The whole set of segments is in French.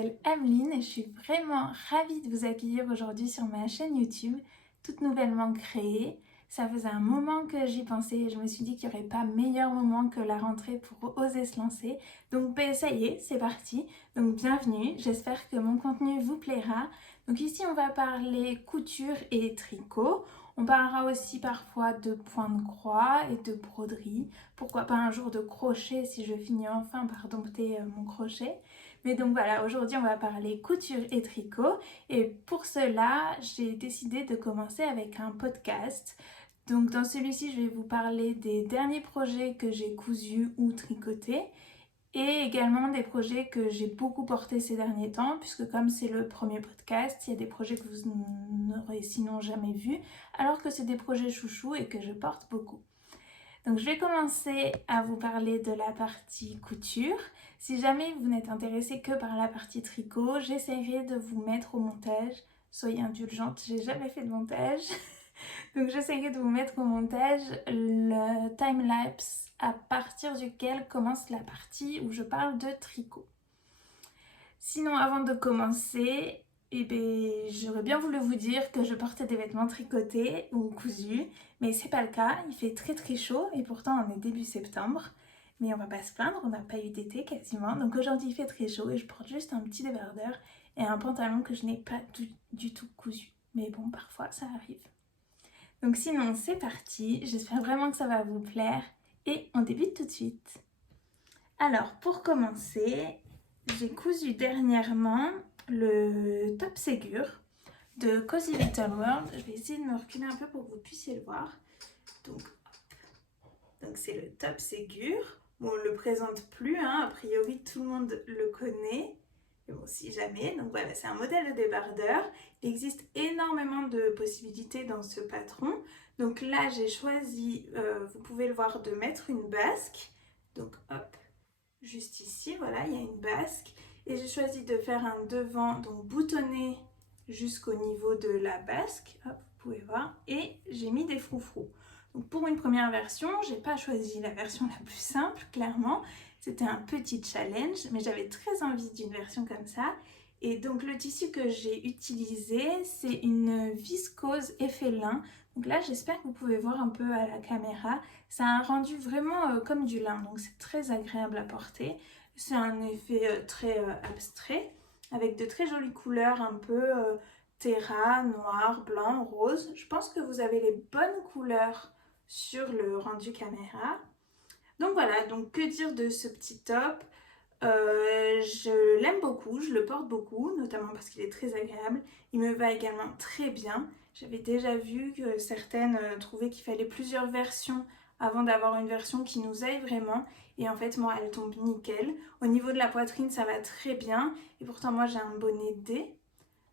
m'appelle Ameline et je suis vraiment ravie de vous accueillir aujourd'hui sur ma chaîne YouTube, toute nouvellement créée. Ça faisait un moment que j'y pensais et je me suis dit qu'il n'y aurait pas meilleur moment que la rentrée pour oser se lancer. Donc ça y est, c'est parti. Donc bienvenue, j'espère que mon contenu vous plaira. Donc ici on va parler couture et tricot. On parlera aussi parfois de points de croix et de broderie. Pourquoi pas un jour de crochet si je finis enfin par dompter mon crochet. Mais donc voilà, aujourd'hui on va parler couture et tricot. Et pour cela, j'ai décidé de commencer avec un podcast. Donc dans celui-ci, je vais vous parler des derniers projets que j'ai cousus ou tricotés et également des projets que j'ai beaucoup portés ces derniers temps, puisque comme c'est le premier podcast, il y a des projets que vous n'aurez sinon jamais vus, alors que c'est des projets chouchous et que je porte beaucoup. Donc je vais commencer à vous parler de la partie couture. Si jamais vous n'êtes intéressé que par la partie tricot, j'essaierai de vous mettre au montage. Soyez indulgente, j'ai jamais fait de montage. Donc j'essaierai de vous mettre au montage le time-lapse à partir duquel commence la partie où je parle de tricot. Sinon, avant de commencer, j'aurais bien voulu vous dire que je portais des vêtements tricotés ou cousus, mais c'est pas le cas, il fait très chaud et pourtant on est début septembre. Mais on va pas se plaindre, on n'a pas eu d'été quasiment, donc aujourd'hui il fait très chaud et je porte juste un petit débardeur et un pantalon que je n'ai pas du tout cousu. Mais bon, parfois ça arrive. Donc sinon, c'est parti, j'espère vraiment que ça va vous plaire et on débute tout de suite. Alors, pour commencer, j'ai cousu dernièrement le top Ségur de Cozy Little World. Je vais essayer de me reculer un peu pour que vous puissiez le voir. Donc c'est le top Ségur. Bon, on ne le présente plus, hein. A priori tout le monde le connaît. Mais bon, si jamais. Donc voilà, c'est un modèle de débardeur. Il existe énormément de possibilités dans ce patron. Donc là, j'ai choisi, vous pouvez le voir, de mettre une basque. Donc hop, juste ici, voilà, il y a une basque. Et j'ai choisi de faire un devant, donc boutonné jusqu'au niveau de la basque. Hop, vous pouvez voir. Et j'ai mis des froufrous. Donc pour une première version, j'ai pas choisi la version la plus simple, clairement. C'était un petit challenge, mais j'avais très envie d'une version comme ça. Et donc le tissu que j'ai utilisé, c'est une viscose effet lin. Donc là, j'espère que vous pouvez voir un peu à la caméra. Ça a un rendu vraiment comme du lin, donc c'est très agréable à porter. C'est un effet très abstrait, avec de très jolies couleurs, un peu terra, noir, blanc, rose. Je pense que vous avez les bonnes couleurs sur le rendu caméra. Donc voilà, donc que dire de ce petit top? Je l'aime beaucoup, je le porte beaucoup, notamment parce qu'il est très agréable. Il me va également très bien. J'avais déjà vu que certaines trouvaient qu'il fallait plusieurs versions avant d'avoir une version qui nous aille vraiment. Et en fait, moi, elle tombe nickel. Au niveau de la poitrine, ça va très bien. Et pourtant, moi, j'ai un bonnet D.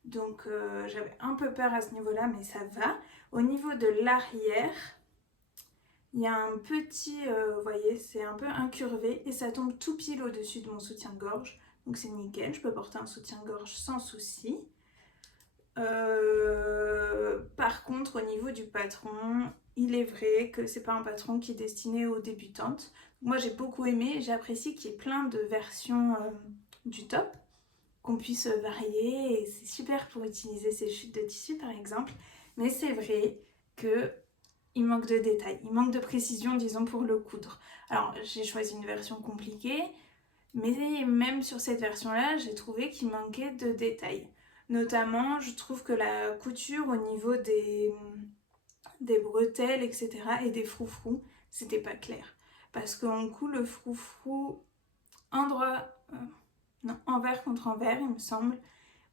Donc, j'avais un peu peur à ce niveau-là, mais ça va. Au niveau de l'arrière, il y a un petit, vous voyez, c'est un peu incurvé et ça tombe tout pile au-dessus de mon soutien-gorge. Donc c'est nickel, je peux porter un soutien-gorge sans souci. Par contre, au niveau du patron, il est vrai que c'est pas un patron qui est destiné aux débutantes. Moi j'ai beaucoup aimé et j'apprécie qu'il y ait plein de versions du top, qu'on puisse varier et c'est super pour utiliser ces chutes de tissu par exemple. Mais c'est vrai que il manque de détails, il manque de précision, disons, pour le coudre. Alors, j'ai choisi une version compliquée, mais même sur cette version-là, j'ai trouvé qu'il manquait de détails. Notamment, je trouve que la couture au niveau des bretelles, etc., et des froufrous, c'était pas clair. Parce qu'on coud le froufrou envers contre envers, il me semble.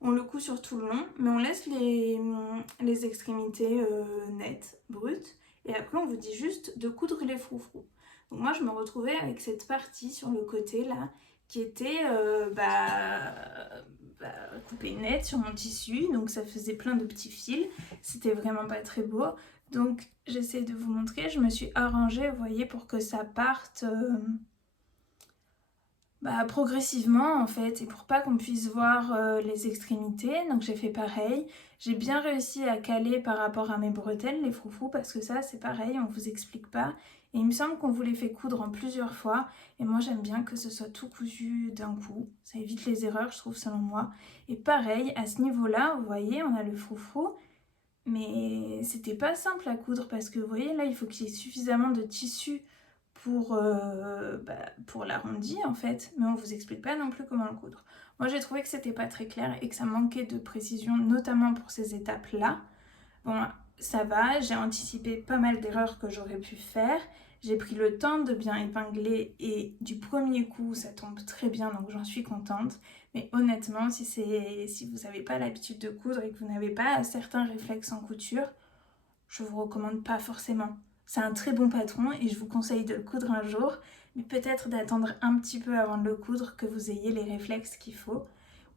On le coud sur tout le long, mais on laisse les extrémités nettes, brutes. Et après, on vous dit juste de coudre les froufrous. Donc moi, je me retrouvais avec cette partie sur le côté, là, qui était coupée nette sur mon tissu. Donc ça faisait plein de petits fils. C'était vraiment pas très beau. Donc j'essaie de vous montrer. Je me suis arrangée, vous voyez, pour que ça parte progressivement en fait, et pour pas qu'on puisse voir les extrémités. Donc j'ai fait pareil. J'ai bien réussi à caler par rapport à mes bretelles les froufrous, parce que ça c'est pareil, on vous explique pas. Et il me semble qu'on vous les fait coudre en plusieurs fois. Et moi, j'aime bien que ce soit tout cousu d'un coup. Ça évite les erreurs, je trouve, selon moi. Et pareil, à ce niveau-là, vous voyez, on a le froufrou. Mais c'était pas simple à coudre parce que vous voyez là il faut qu'il y ait suffisamment de tissu pour l'arrondi en fait, mais on vous explique pas non plus comment le coudre. Moi j'ai trouvé que c'était pas très clair et que ça manquait de précision, notamment pour ces étapes là. Bon, ça va, j'ai anticipé pas mal d'erreurs que j'aurais pu faire. J'ai pris le temps de bien épingler et du premier coup ça tombe très bien, donc j'en suis contente. Mais honnêtement, si vous n'avez pas l'habitude de coudre et que vous n'avez pas certains réflexes en couture, je vous recommande pas forcément. C'est un très bon patron et je vous conseille de le coudre un jour, mais peut-être d'attendre un petit peu avant de le coudre, que vous ayez les réflexes qu'il faut.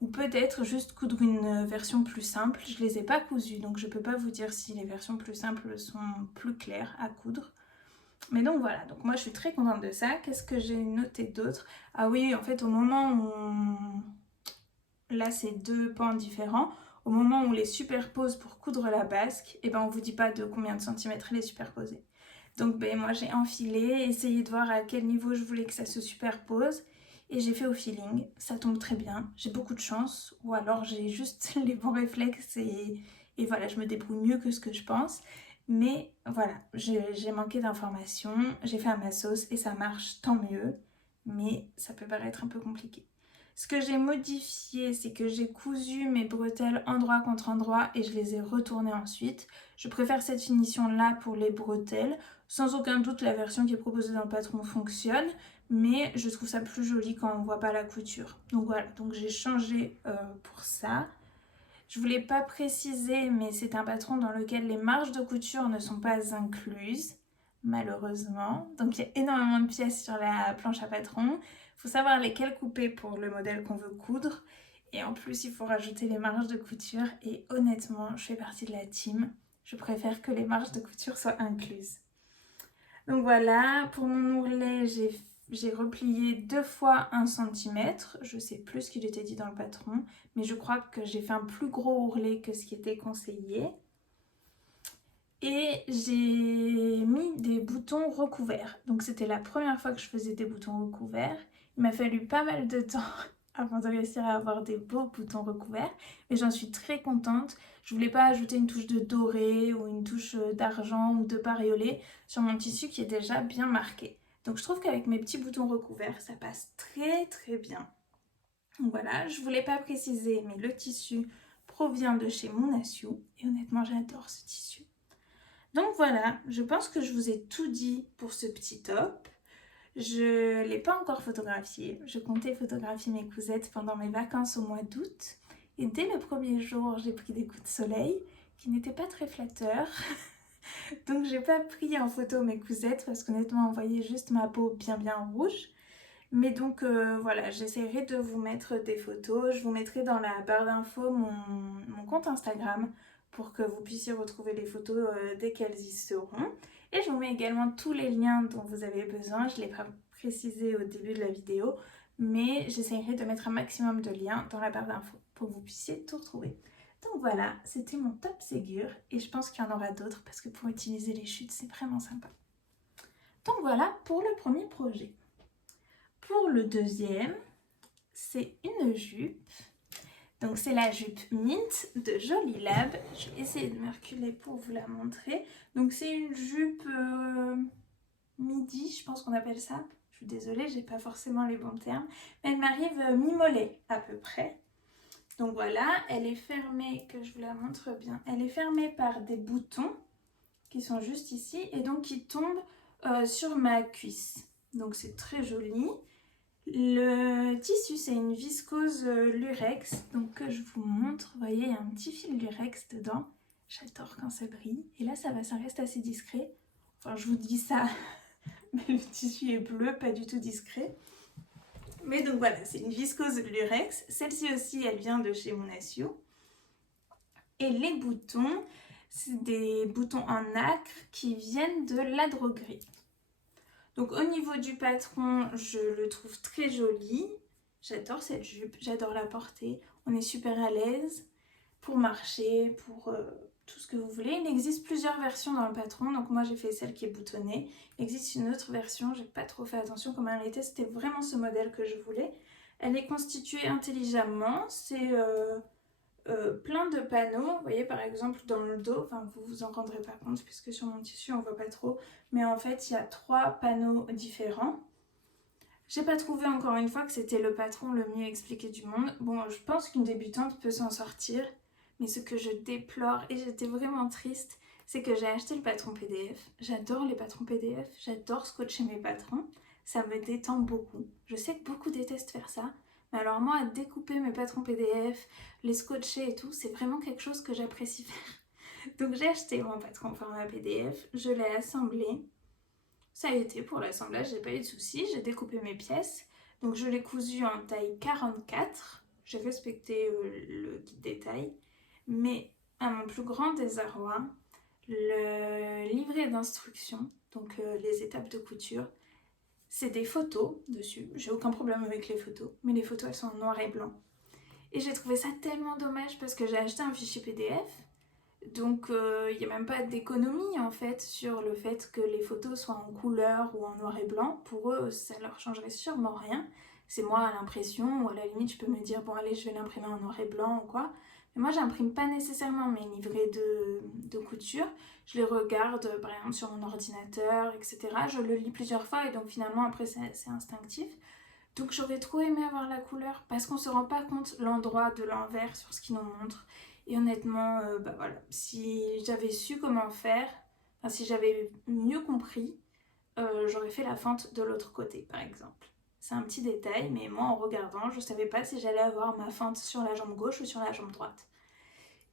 Ou peut-être juste coudre une version plus simple. Je les ai pas cousues, donc je peux pas vous dire si les versions plus simples sont plus claires à coudre. Mais donc voilà, donc moi je suis très contente de ça. Qu'est-ce que j'ai noté d'autre? Ah oui, en fait au moment où là c'est deux pans différents, au moment où on les superpose pour coudre la basque, et ben on vous dit pas de combien de centimètres les superposer. Donc ben, moi j'ai enfilé, essayé de voir à quel niveau je voulais que ça se superpose, et j'ai fait au feeling, ça tombe très bien, j'ai beaucoup de chance, ou alors j'ai juste les bons réflexes et voilà, je me débrouille mieux que ce que je pense. Mais voilà, j'ai manqué d'informations, j'ai fait à ma sauce et ça marche, tant mieux, mais ça peut paraître un peu compliqué. Ce que j'ai modifié, c'est que j'ai cousu mes bretelles endroit contre endroit et je les ai retournées ensuite. Je préfère cette finition-là pour les bretelles. Sans aucun doute, la version qui est proposée dans le patron fonctionne, mais je trouve ça plus joli quand on ne voit pas la couture. Donc voilà, donc j'ai changé pour ça. Je voulais pas préciser, mais c'est un patron dans lequel les marges de couture ne sont pas incluses, malheureusement. Donc il y a énormément de pièces sur la planche à patron. Il faut savoir lesquelles couper pour le modèle qu'on veut coudre. Et en plus, il faut rajouter les marges de couture. Et honnêtement, je fais partie de la team. Je préfère que les marges de couture soient incluses. Donc voilà, pour mon ourlet, j'ai replié 2 fois 1 cm. Je sais plus ce qu'il était dit dans le patron, mais je crois que j'ai fait un plus gros ourlet que ce qui était conseillé. Et j'ai mis des boutons recouverts. Donc c'était la première fois que je faisais des boutons recouverts. Il m'a fallu pas mal de temps avant de réussir à avoir des beaux boutons recouverts. Mais j'en suis très contente. Je voulais pas ajouter une touche de doré ou une touche d'argent ou de bariolé sur mon tissu qui est déjà bien marqué. Donc je trouve qu'avec mes petits boutons recouverts, ça passe très très bien. Donc voilà, je voulais pas préciser, mais le tissu provient de chez Mounasiu. Et honnêtement, j'adore ce tissu. Donc voilà, je pense que je vous ai tout dit pour ce petit top. Je ne l'ai pas encore photographié. Je comptais photographier mes cousettes pendant mes vacances au mois d'août. Et dès le premier jour, j'ai pris des coups de soleil qui n'étaient pas très flatteurs. Donc j'ai pas pris en photo mes cousettes parce qu'honnêtement, on voyait juste ma peau bien rouge. Mais donc voilà, j'essaierai de vous mettre des photos. Je vous mettrai dans la barre d'infos mon compte Instagram pour que vous puissiez retrouver les photos dès qu'elles y seront. Et je vous mets également tous les liens dont vous avez besoin. Je ne l'ai pas précisé au début de la vidéo, mais j'essaierai de mettre un maximum de liens dans la barre d'infos pour que vous puissiez tout retrouver. Donc voilà, c'était mon top Ségur et je pense qu'il y en aura d'autres parce que pour utiliser les chutes, c'est vraiment sympa. Donc voilà pour le premier projet. Pour le deuxième, c'est une jupe. Donc c'est la jupe Mint de Jolie Lab. Je vais essayer de me reculer pour vous la montrer. Donc c'est une jupe midi, je pense qu'on appelle ça. Je suis désolée, j'ai pas forcément les bons termes. Mais elle m'arrive mi-mollet à peu près. Donc voilà, elle est fermée, que je vous la montre bien. Elle est fermée par des boutons qui sont juste ici et donc qui tombent sur ma cuisse. Donc c'est très joli. Le tissu, c'est une viscose lurex, donc que je vous montre. Vous voyez, il y a un petit fil lurex dedans. J'adore quand ça brille. Et là, ça reste assez discret. Enfin, je vous dis ça, mais le tissu est bleu, pas du tout discret. Mais donc voilà, c'est une viscose lurex. Celle-ci aussi, elle vient de chez Mounasiu. Et les boutons, c'est des boutons en nacre qui viennent de la droguerie. Donc au niveau du patron, je le trouve très joli. J'adore cette jupe, j'adore la porter. On est super à l'aise pour marcher, pour tout ce que vous voulez. Il existe plusieurs versions dans le patron, donc moi j'ai fait celle qui est boutonnée. Il existe une autre version, j'ai pas trop fait attention comment elle était, c'était vraiment ce modèle que je voulais. Elle est constituée intelligemment, c'est plein de panneaux. Vous voyez par exemple dans le dos, enfin vous vous en rendrez pas compte puisque sur mon tissu on voit pas trop, mais en fait il y a 3 panneaux différents. J'ai pas trouvé encore une fois que c'était le patron le mieux expliqué du monde. Bon, je pense qu'une débutante peut s'en sortir, mais ce que je déplore, et j'étais vraiment triste, c'est que j'ai acheté le patron PDF. J'adore les patrons PDF, j'adore scotcher mes patrons, ça me détend beaucoup. Je sais que beaucoup détestent faire ça, mais alors moi, découper mes patrons PDF, les scotcher et tout, c'est vraiment quelque chose que j'apprécie faire. Donc j'ai acheté mon patron format PDF, je l'ai assemblé. Ça a été pour l'assemblage, j'ai pas eu de soucis, j'ai découpé mes pièces. Donc je l'ai cousu en taille 44, j'ai respecté le guide des tailles. Mais à mon plus grand désarroi, le livret d'instructions, donc les étapes de couture, c'est des photos dessus. J'ai aucun problème avec les photos, mais les photos elles sont en noir et blanc. Et j'ai trouvé ça tellement dommage parce que j'ai acheté un fichier PDF. Donc il n'y a même pas d'économie en fait sur le fait que les photos soient en couleur ou en noir et blanc. Pour eux, ça leur changerait sûrement rien. C'est moi à l'impression, ou à la limite je peux me dire bon allez je vais l'imprimer en noir et blanc ou quoi. Mais moi j'imprime pas nécessairement mes livrets de couture. Je les regarde par exemple sur mon ordinateur, etc. Je le lis plusieurs fois et donc finalement après c'est instinctif. Donc j'aurais trop aimé avoir la couleur parce qu'on se rend pas compte l'endroit de l'envers sur ce qu'ils nous montrent. Et honnêtement, bah voilà, si j'avais su comment faire, enfin, si j'avais mieux compris, j'aurais fait la fente de l'autre côté par exemple. C'est un petit détail, mais moi en regardant, je savais pas si j'allais avoir ma fente sur la jambe gauche ou sur la jambe droite.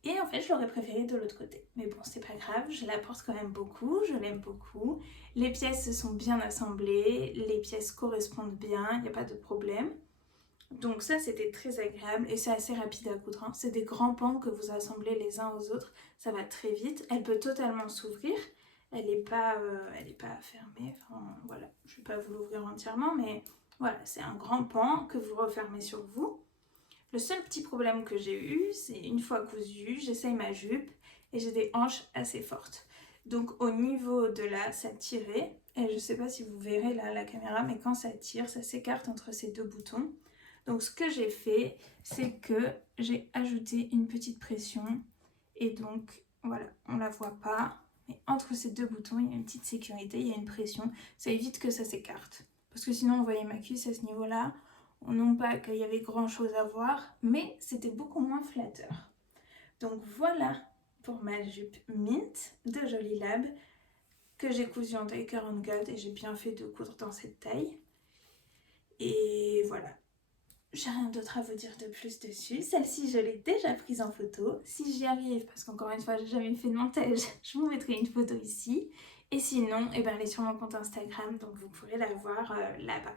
Et en fait, je l'aurais préféré de l'autre côté. Mais bon, c'est pas grave, je la porte quand même beaucoup, je l'aime beaucoup. Les pièces sont bien assemblées, les pièces correspondent bien, il n'y a pas de problème. Donc ça, c'était très agréable et c'est assez rapide à coudre. Hein. C'est des grands pans que vous assemblez les uns aux autres, ça va très vite. Elle peut totalement s'ouvrir, elle n'est pas fermée. Enfin, voilà, je ne vais pas vous l'ouvrir entièrement, mais voilà, c'est un grand pan que vous refermez sur vous. Le seul petit problème que j'ai eu, c'est une fois cousu, j'essaye ma jupe et j'ai des hanches assez fortes. Donc au niveau de là, ça tirait, et je sais pas si vous verrez là à la caméra, mais quand ça tire, ça s'écarte entre ces deux boutons. Donc ce que j'ai fait, c'est que j'ai ajouté une petite pression, et donc voilà, on la voit pas, mais entre ces deux boutons, il y a une petite sécurité, il y a une pression, ça évite que ça s'écarte. Parce que sinon, vous voyez ma cuisse à ce niveau-là, non pas qu'il y avait grand chose à voir, mais c'était beaucoup moins flatteur. Donc voilà pour ma jupe Mint de Jolie Lab que j'ai cousue en taille 44 et j'ai bien fait de coudre dans cette taille. Et voilà, j'ai rien d'autre à vous dire de plus dessus. Celle-ci, je l'ai déjà prise en photo. Si j'y arrive, parce qu'encore une fois, j'ai jamais fait de montage, je vous mettrai une photo ici. Et sinon, eh ben, elle est sur mon compte Instagram, donc vous pourrez la voir là-bas.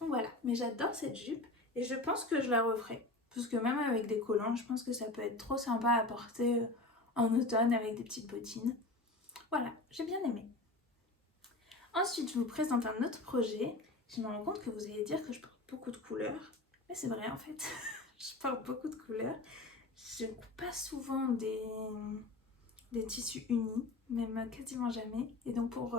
Donc voilà, mais j'adore cette jupe et je pense que je la referai. Parce que même avec des collants, je pense que ça peut être trop sympa à porter en automne avec des petites bottines. Voilà, j'ai bien aimé. Ensuite, je vous présente un autre projet. Je me rends compte que vous allez dire que je porte beaucoup de couleurs. Mais c'est vrai en fait, je porte beaucoup de couleurs. Je coupe pas souvent des tissus unis, même quasiment jamais. Et donc pour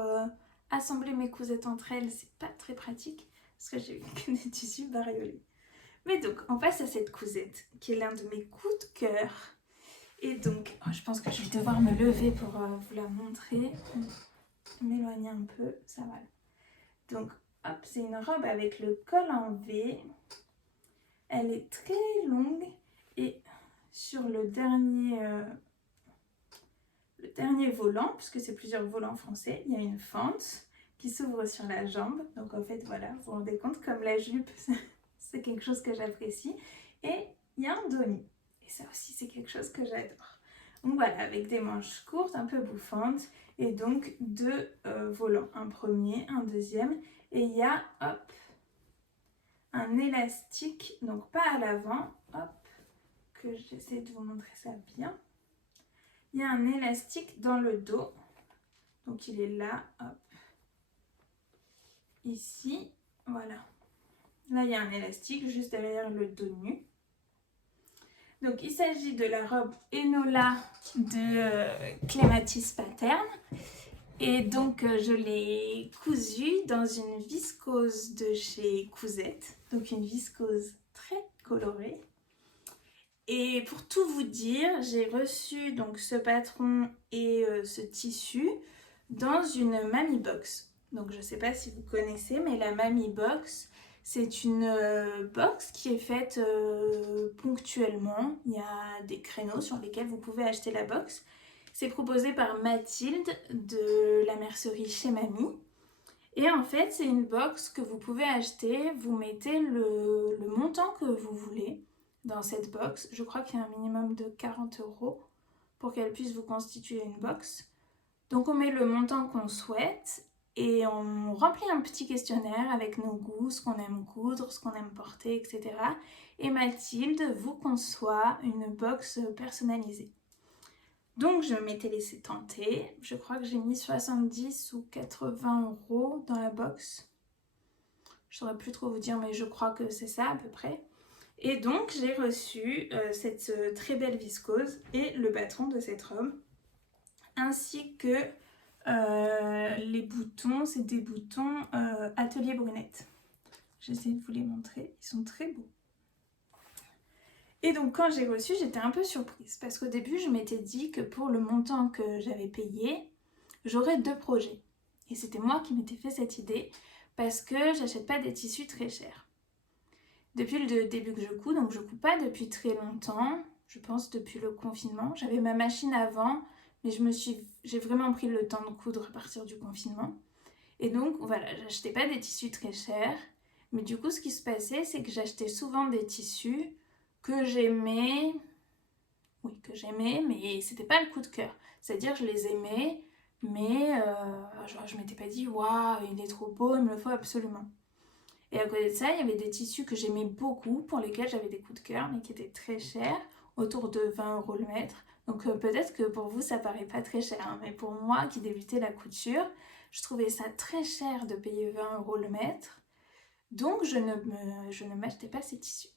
assembler mes cousettes entre elles, c'est pas très pratique. Parce que j'ai eu que des tissus bariolés. Mais donc, on passe à cette cousette, qui est l'un de mes coups de cœur. Et donc, je pense que je vais devoir me lever pour vous la montrer. M'éloigner un peu, ça va. Donc, hop, c'est une robe avec le col en V. Elle est très longue et sur le dernier volant, puisque c'est plusieurs volants français, il y a une fente qui s'ouvre sur la jambe. Donc en fait, voilà, vous vous rendez compte, comme la jupe, c'est quelque chose que j'apprécie. Et il y a un dos nu. Et ça aussi, c'est quelque chose que j'adore. Donc voilà, avec des manches courtes, un peu bouffantes. Et donc deux volants. Un premier, un deuxième. Et il y a, hop, un élastique, donc pas à l'avant. Hop, que j'essaie de vous montrer ça bien. Il y a un élastique dans le dos. Donc il est là, hop. Ici, voilà. Là, il y a un élastique juste derrière le dos nu. Donc il s'agit de la robe Enola de Clématis Pattern. Et donc je l'ai cousue dans une viscose de chez Cousette. Donc une viscose très colorée. Et pour tout vous dire, j'ai reçu donc ce patron et ce tissu dans une Mamie Box. Donc je ne sais pas si vous connaissez, mais la Mamie Box, c'est une box qui est faite ponctuellement. Il y a des créneaux sur lesquels vous pouvez acheter la box. C'est proposé par Mathilde de la mercerie chez Mamie. Et en fait, c'est une box que vous pouvez acheter. Vous mettez le montant que vous voulez dans cette box. Je crois qu'il y a un minimum de 40 € pour qu'elle puisse vous constituer une box. Donc on met le montant qu'on souhaite et on remplit un petit questionnaire avec nos goûts, ce qu'on aime coudre, ce qu'on aime porter, etc. Et Mathilde vous conçoit une box personnalisée. Donc je m'étais laissé tenter, je crois que j'ai mis 70 ou 80 € dans la box. Je saurais plus trop vous dire, mais je crois que c'est ça à peu près. Et donc j'ai reçu cette très belle viscose et le patron de cette robe, ainsi que les boutons, c'est des boutons Atelier Brunette. J'essaie de vous les montrer, ils sont très beaux. Et donc quand j'ai reçu, j'étais un peu surprise parce qu'au début, je m'étais dit que pour le montant que j'avais payé, j'aurais 2 projets. Et c'était moi qui m'étais fait cette idée parce que j'achète pas des tissus très chers. Depuis le début que je couds, donc je couds pas depuis très longtemps, je pense depuis le confinement. J'avais ma machine avant, mais j'ai vraiment pris le temps de coudre à partir du confinement. Et donc voilà, j'achetais pas des tissus très chers, mais du coup ce qui se passait, c'est que j'achetais souvent des tissus que j'aimais, mais c'était pas le coup de cœur. C'est-à-dire je les aimais, mais genre, je m'étais pas dit waouh, il est trop beau, il me le faut absolument. Et à côté de ça, il y avait des tissus que j'aimais beaucoup, pour lesquels j'avais des coups de cœur, mais qui étaient très chers, autour de 20 € le mètre. Donc peut-être que pour vous, ça paraît pas très cher, hein, mais pour moi qui débutais la couture, je trouvais ça très cher de payer 20 € le mètre. Donc je ne m'achetais pas ces tissus.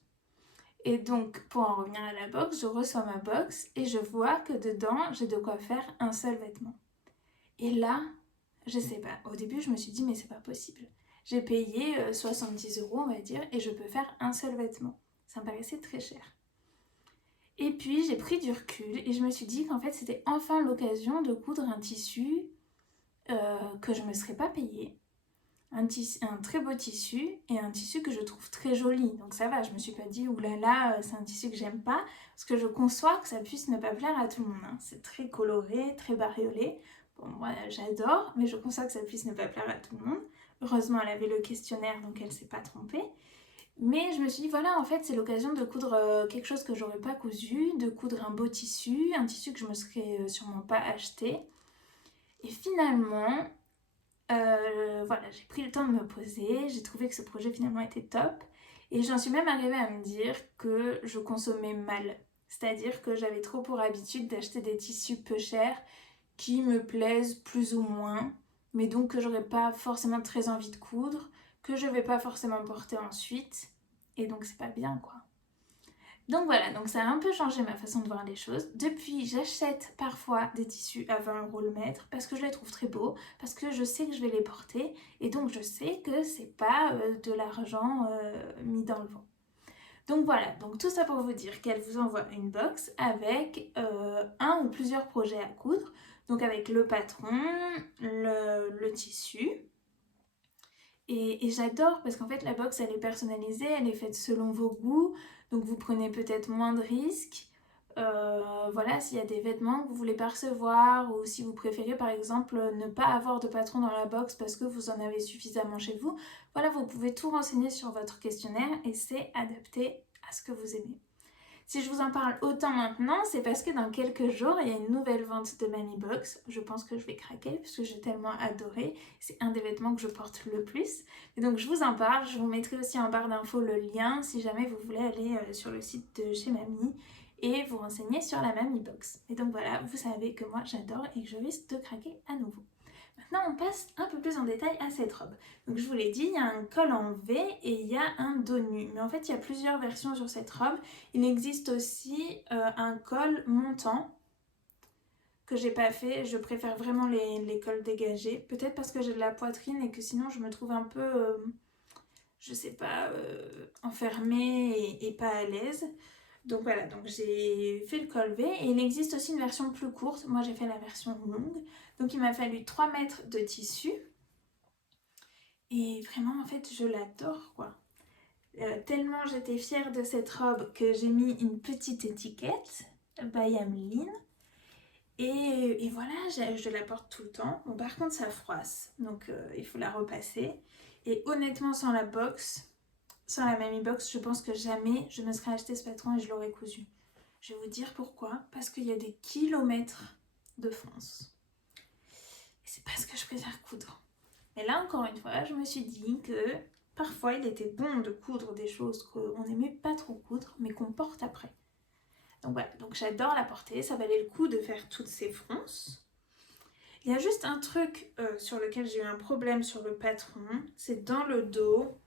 Et donc, pour en revenir à la box, je reçois ma box et je vois que dedans, j'ai de quoi faire un seul vêtement. Et là, je sais pas, au début, je me suis dit, mais c'est pas possible. J'ai payé 70 €, on va dire, et je peux faire un seul vêtement. Ça me paraissait très cher. Et puis, j'ai pris du recul et je me suis dit qu'en fait, c'était enfin l'occasion de coudre un tissu que je ne me serais pas payé. Un très beau tissu et un tissu que je trouve très joli. Donc ça va, je me suis pas dit oulala, c'est un tissu que j'aime pas, parce que je conçois que ça puisse ne pas plaire à tout le monde, hein. C'est très coloré, très bariolé. Bon, moi j'adore, mais je conçois que ça puisse ne pas plaire à tout le monde. Heureusement, elle avait le questionnaire, donc elle s'est pas trompée. Mais je me suis dit, voilà, en fait, c'est l'occasion de coudre quelque chose que j'aurais pas cousu, de coudre un beau tissu, un tissu que je me serais sûrement pas acheté. Et finalement, voilà, j'ai pris le temps de me poser, j'ai trouvé que ce projet finalement était top et j'en suis même arrivée à me dire que je consommais mal. C'est-à-dire que j'avais trop pour habitude d'acheter des tissus peu chers qui me plaisent plus ou moins, mais donc que j'aurais pas forcément très envie de coudre, que je vais pas forcément porter ensuite, et donc c'est pas bien quoi. Donc voilà, donc ça a un peu changé ma façon de voir les choses. Depuis, j'achète parfois des tissus à 20 € le mètre parce que je les trouve très beaux, parce que je sais que je vais les porter et donc je sais que c'est pas de l'argent mis dans le vent. Donc voilà, donc tout ça pour vous dire qu'elle vous envoie une box avec un ou plusieurs projets à coudre, donc avec le patron, le tissu. Et j'adore parce qu'en fait la box elle est personnalisée, elle est faite selon vos goûts, donc vous prenez peut-être moins de risques. Voilà, s'il y a des vêtements que vous voulez pas recevoir ou si vous préférez par exemple ne pas avoir de patron dans la box parce que vous en avez suffisamment chez vous, voilà, vous pouvez tout renseigner sur votre questionnaire et c'est adapté à ce que vous aimez. Si je vous en parle autant maintenant, c'est parce que dans quelques jours, il y a une nouvelle vente de Mamie Box. Je pense que je vais craquer puisque j'ai tellement adoré. C'est un des vêtements que je porte le plus. Et donc je vous en parle. Je vous mettrai aussi en barre d'infos le lien si jamais vous voulez aller sur le site de chez Mamie et vous renseigner sur la Mamie Box. Et donc voilà, vous savez que moi j'adore et que je risque de craquer à nouveau. Maintenant, on passe un peu plus en détail à cette robe. Donc je vous l'ai dit, il y a un col en V et il y a un dos nu. Mais en fait, il y a plusieurs versions sur cette robe. Il existe aussi un col montant que j'ai pas fait. Je préfère vraiment les cols dégagés. Peut-être parce que j'ai de la poitrine et que sinon je me trouve un peu, je sais pas, enfermée et pas à l'aise. Donc voilà, donc j'ai fait le col V et il existe aussi une version plus courte. Moi j'ai fait la version longue. Donc il m'a fallu 3 mètres de tissu. Et vraiment en fait je l'adore quoi. Tellement j'étais fière de cette robe que j'ai mis une petite étiquette by Ameline. Et voilà, je la porte tout le temps. Bon, par contre, ça froisse, donc il faut la repasser. Et honnêtement, sans la box, sans la Mamie Box, je pense que jamais je me serais acheté ce patron et je l'aurais cousu. Je vais vous dire pourquoi. Parce qu'il y a des kilomètres de France. Et c'est pas ce que je préfère coudre. Mais là, encore une fois, je me suis dit que parfois, il était bon de coudre des choses qu'on n'aimait pas trop coudre, mais qu'on porte après. Donc voilà, donc j'adore la porter, ça valait le coup de faire toutes ces fronces. Il y a juste un truc sur lequel j'ai eu un problème sur le patron, c'est dans le dos.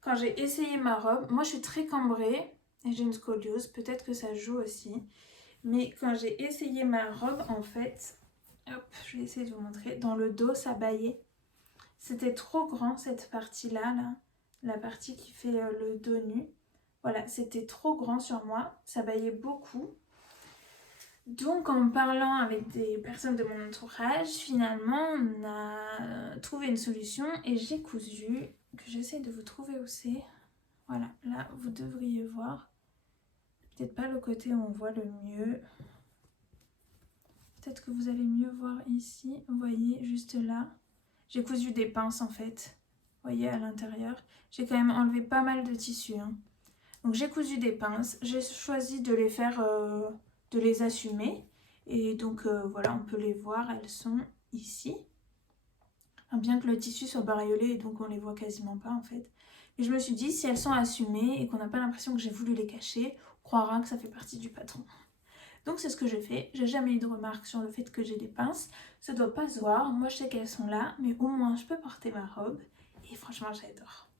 Quand j'ai essayé ma robe, moi je suis très cambrée et j'ai une scoliose, peut-être que ça joue aussi. Mais quand j'ai essayé ma robe, en fait, hop, je vais essayer de vous montrer, dans le dos ça baillait. C'était trop grand cette partie-là, là, la partie qui fait le dos nu. Voilà, c'était trop grand sur moi, ça baillait beaucoup. Donc en parlant avec des personnes de mon entourage, finalement on a trouvé une solution et j'ai cousu, que j'essaie de vous trouver où c'est. Voilà, là vous devriez voir. Peut-être pas le côté où on voit le mieux. Peut-être que vous allez mieux voir ici, vous voyez juste là. J'ai cousu des pinces en fait, vous voyez à l'intérieur. J'ai quand même enlevé pas mal de tissu. Hein. Donc j'ai cousu des pinces, j'ai choisi de les faire, de les assumer. Et donc voilà, on peut les voir, elles sont ici. Bien que le tissu soit bariolé, donc on les voit quasiment pas en fait. Et je me suis dit, si elles sont assumées et qu'on n'a pas l'impression que j'ai voulu les cacher, on croira que ça fait partie du patron. Donc c'est ce que j'ai fait, j'ai jamais eu de remarques sur le fait que j'ai des pinces. Ça doit pas se voir, moi je sais qu'elles sont là, mais au moins je peux porter ma robe. Et franchement j'adore.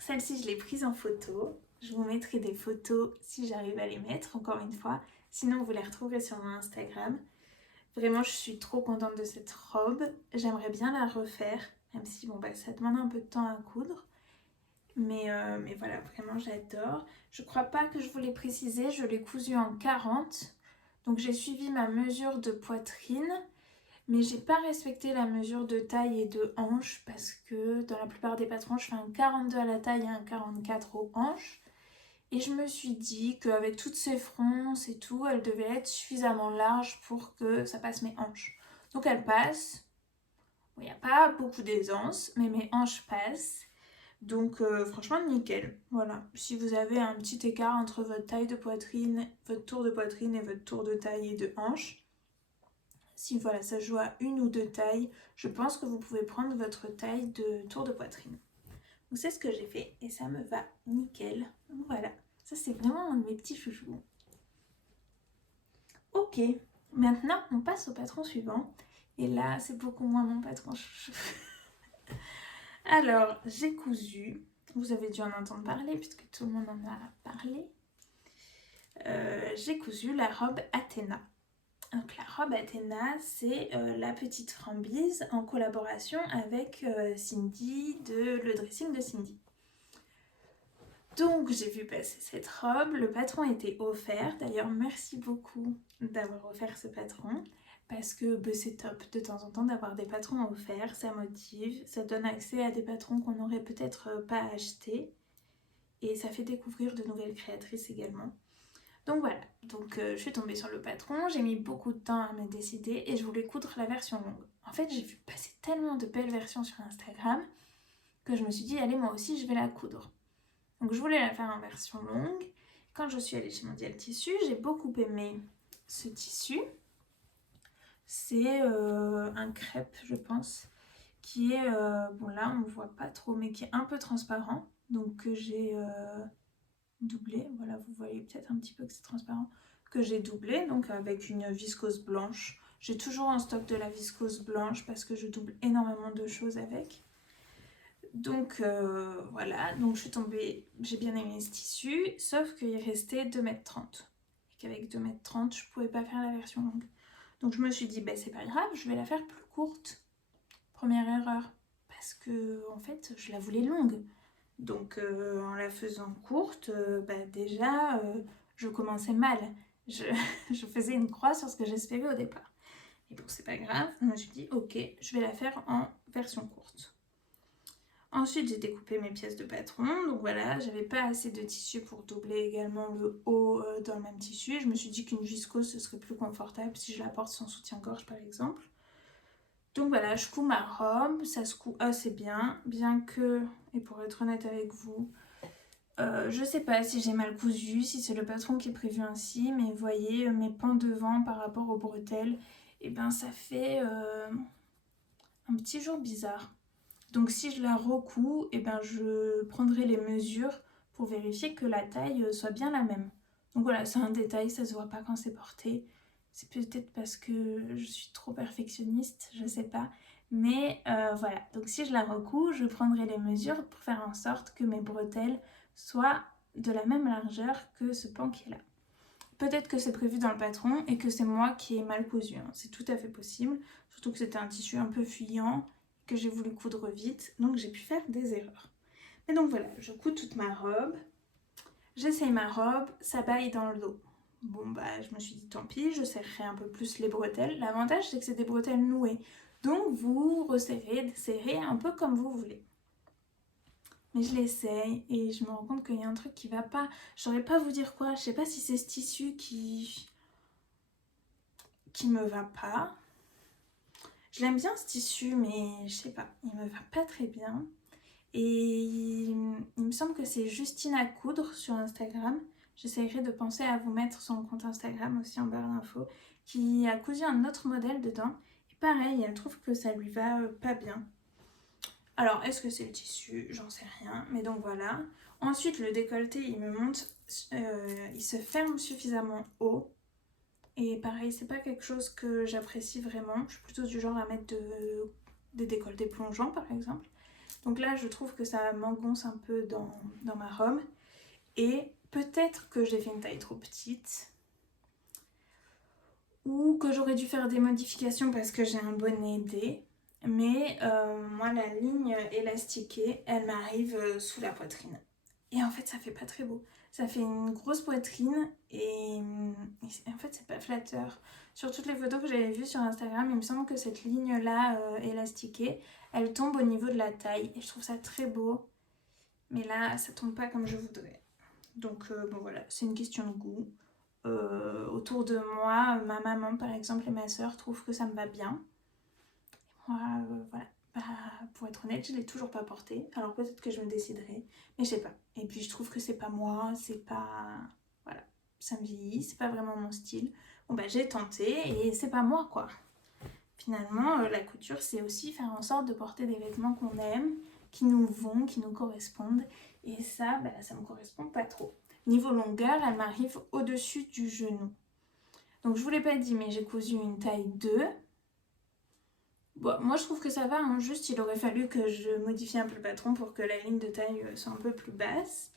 Celle-ci je l'ai prise en photo. Je vous mettrai des photos si j'arrive à les mettre, encore une fois. Sinon vous les retrouverez sur mon Instagram. Vraiment je suis trop contente de cette robe. J'aimerais bien la refaire, même si bon, bah, ça demande un peu de temps à coudre. Mais voilà, vraiment j'adore. Je crois pas que je vous l'ai précisé, je l'ai cousu en 40. Donc j'ai suivi ma mesure de poitrine, mais j'ai pas respecté la mesure de taille et de hanche parce que dans la plupart des patrons, je fais un 42 à la taille et un 44 aux hanches. Et je me suis dit qu'avec toutes ces fronces et tout, elle devait être suffisamment large pour que ça passe mes hanches. Donc elle passe. Il n'y a pas beaucoup d'aisance, mais mes hanches passent. Donc franchement nickel, voilà. Si vous avez un petit écart entre votre taille de poitrine, votre tour de poitrine et votre tour de taille et de hanche, si voilà, ça joue à une ou deux tailles, je pense que vous pouvez prendre votre taille de tour de poitrine. Donc c'est ce que j'ai fait et ça me va nickel. Donc voilà, ça c'est vraiment un de mes petits chouchous. Ok, maintenant on passe au patron suivant. Et là c'est beaucoup moins mon patron chouchou. Alors, j'ai cousu, vous avez dû en entendre parler puisque tout le monde en a parlé. J'ai cousu la robe Athéna. Donc la robe Athéna, c'est la petite Frambise en collaboration avec Cindy de Le Dressing de Cindy. Donc j'ai vu passer cette robe, le patron était offert, d'ailleurs merci beaucoup d'avoir offert ce patron. Parce que c'est top de temps en temps d'avoir des patrons offerts, ça motive, ça donne accès à des patrons qu'on n'aurait peut-être pas achetés et ça fait découvrir de nouvelles créatrices également. Donc voilà, donc je suis tombée sur le patron, j'ai mis beaucoup de temps à me décider et je voulais coudre la version longue. En fait j'ai vu passer tellement de belles versions sur Instagram que je me suis dit allez moi aussi je vais la coudre. Donc je voulais la faire en version longue. Quand je suis allée chez Mondial Tissu, j'ai beaucoup aimé ce tissu. C'est un crêpe, je pense, qui est, bon là on ne voit pas trop, mais qui est un peu transparent. Donc que j'ai doublé, voilà vous voyez peut-être un petit peu que c'est transparent. Que j'ai doublé, donc avec une viscose blanche. J'ai toujours en stock de la viscose blanche parce que je double énormément de choses avec. Donc voilà, donc je suis tombée, j'ai bien aimé ce tissu, sauf qu'il restait 2,30 m. Et qu'avec 2,30 m, je pouvais pas faire la version longue. Donc je me suis dit, bah, c'est pas grave, je vais la faire plus courte. Première erreur, parce que en fait, je la voulais longue. Donc en la faisant courte, déjà, je commençais mal. Je, je faisais une croix sur ce que j'espérais au départ. Et bon, c'est pas grave, je me suis dit, ok, je vais la faire en version courte. Ensuite, j'ai découpé mes pièces de patron. Donc voilà, j'avais pas assez de tissu pour doubler également le haut dans le même tissu. Je me suis dit qu'une viscose, ce serait plus confortable si je la porte sans soutien-gorge par exemple. Donc voilà, je couds ma robe, ça se coud assez bien que, et pour être honnête avec vous, je sais pas si j'ai mal cousu, si c'est le patron qui est prévu ainsi, mais vous voyez, mes pans devant par rapport aux bretelles, et ben ça fait un petit jour bizarre. Donc si je la recouds, et ben je prendrai les mesures pour vérifier que la taille soit bien la même. Donc voilà, c'est un détail, ça se voit pas quand c'est porté. C'est peut-être parce que je suis trop perfectionniste, je sais pas. Mais voilà, donc si je la recouds, je prendrai les mesures pour faire en sorte que mes bretelles soient de la même largeur que ce pan qui est là. Peut-être que c'est prévu dans le patron et que c'est moi qui ai mal cousu, hein. C'est tout à fait possible, surtout que c'était un tissu un peu fuyant, que j'ai voulu coudre vite, donc j'ai pu faire des erreurs. Mais donc voilà, je couds toute ma robe, j'essaye ma robe, ça baille dans le dos. Bon bah je me suis dit tant pis, je serrerai un peu plus les bretelles. L'avantage c'est que c'est des bretelles nouées, donc vous resserrez, serrez un peu comme vous voulez. Mais je l'essaye et je me rends compte qu'il y a un truc qui va pas. Je saurais pas vous dire quoi, je sais pas si c'est ce tissu qui me va pas. Je l'aime bien ce tissu, mais je sais pas, il me va pas très bien. Et il me semble que c'est Justine à coudre sur Instagram. J'essaierai de penser à vous mettre son compte Instagram aussi en barre d'infos, qui a cousu un autre modèle dedans. Et pareil, elle trouve que ça lui va pas bien. Alors, est-ce que c'est le tissu? J'en sais rien, mais donc voilà. Ensuite, le décolleté, il me monte, il se ferme suffisamment haut. Et pareil, c'est pas quelque chose que j'apprécie vraiment. Je suis plutôt du genre à mettre des décolletés plongeants, par exemple. Donc là, je trouve que ça m'engonce un peu dans ma robe. Et peut-être que j'ai fait une taille trop petite. Ou que j'aurais dû faire des modifications parce que j'ai un bonnet D. Mais moi, la ligne élastiquée, elle m'arrive sous la poitrine. Et en fait, ça fait pas très beau. Ça fait une grosse poitrine et en fait, c'est pas flatteur. Sur toutes les photos que j'avais vues sur Instagram, il me semble que cette ligne-là élastiquée, elle tombe au niveau de la taille. Et je trouve ça très beau. Mais là, ça tombe pas comme je voudrais. Donc, bon voilà, c'est une question de goût. Autour de moi, ma maman par exemple et ma soeur trouvent que ça me va bien. Et moi, voilà. Bah, pour être honnête, je l'ai toujours pas porté. Alors peut-être que je me déciderai, mais je sais pas. Et puis je trouve que c'est pas moi, c'est pas... Voilà, ça me vieillit, c'est pas vraiment mon style. Bon bah j'ai tenté et c'est pas moi quoi. Finalement, la couture c'est aussi faire en sorte de porter des vêtements qu'on aime, qui nous vont, qui nous correspondent. Et ça, bah, ça me correspond pas trop. Niveau longueur, elle m'arrive au-dessus du genou. Donc je vous l'ai pas dit, mais j'ai cousu une taille 2. Bon, moi je trouve que ça va, hein. Juste il aurait fallu que je modifie un peu le patron pour que la ligne de taille soit un peu plus basse.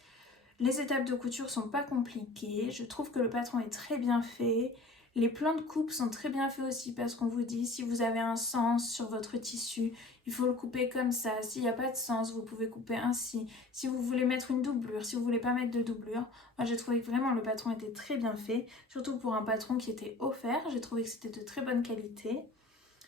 Les étapes de couture sont pas compliquées, je trouve que le patron est très bien fait. Les plans de coupe sont très bien faits aussi parce qu'on vous dit si vous avez un sens sur votre tissu, il faut le couper comme ça. S'il n'y a pas de sens, vous pouvez couper ainsi. Si vous voulez mettre une doublure, si vous voulez pas mettre de doublure, moi j'ai trouvé que vraiment le patron était très bien fait, surtout pour un patron qui était offert, j'ai trouvé que c'était de très bonne qualité.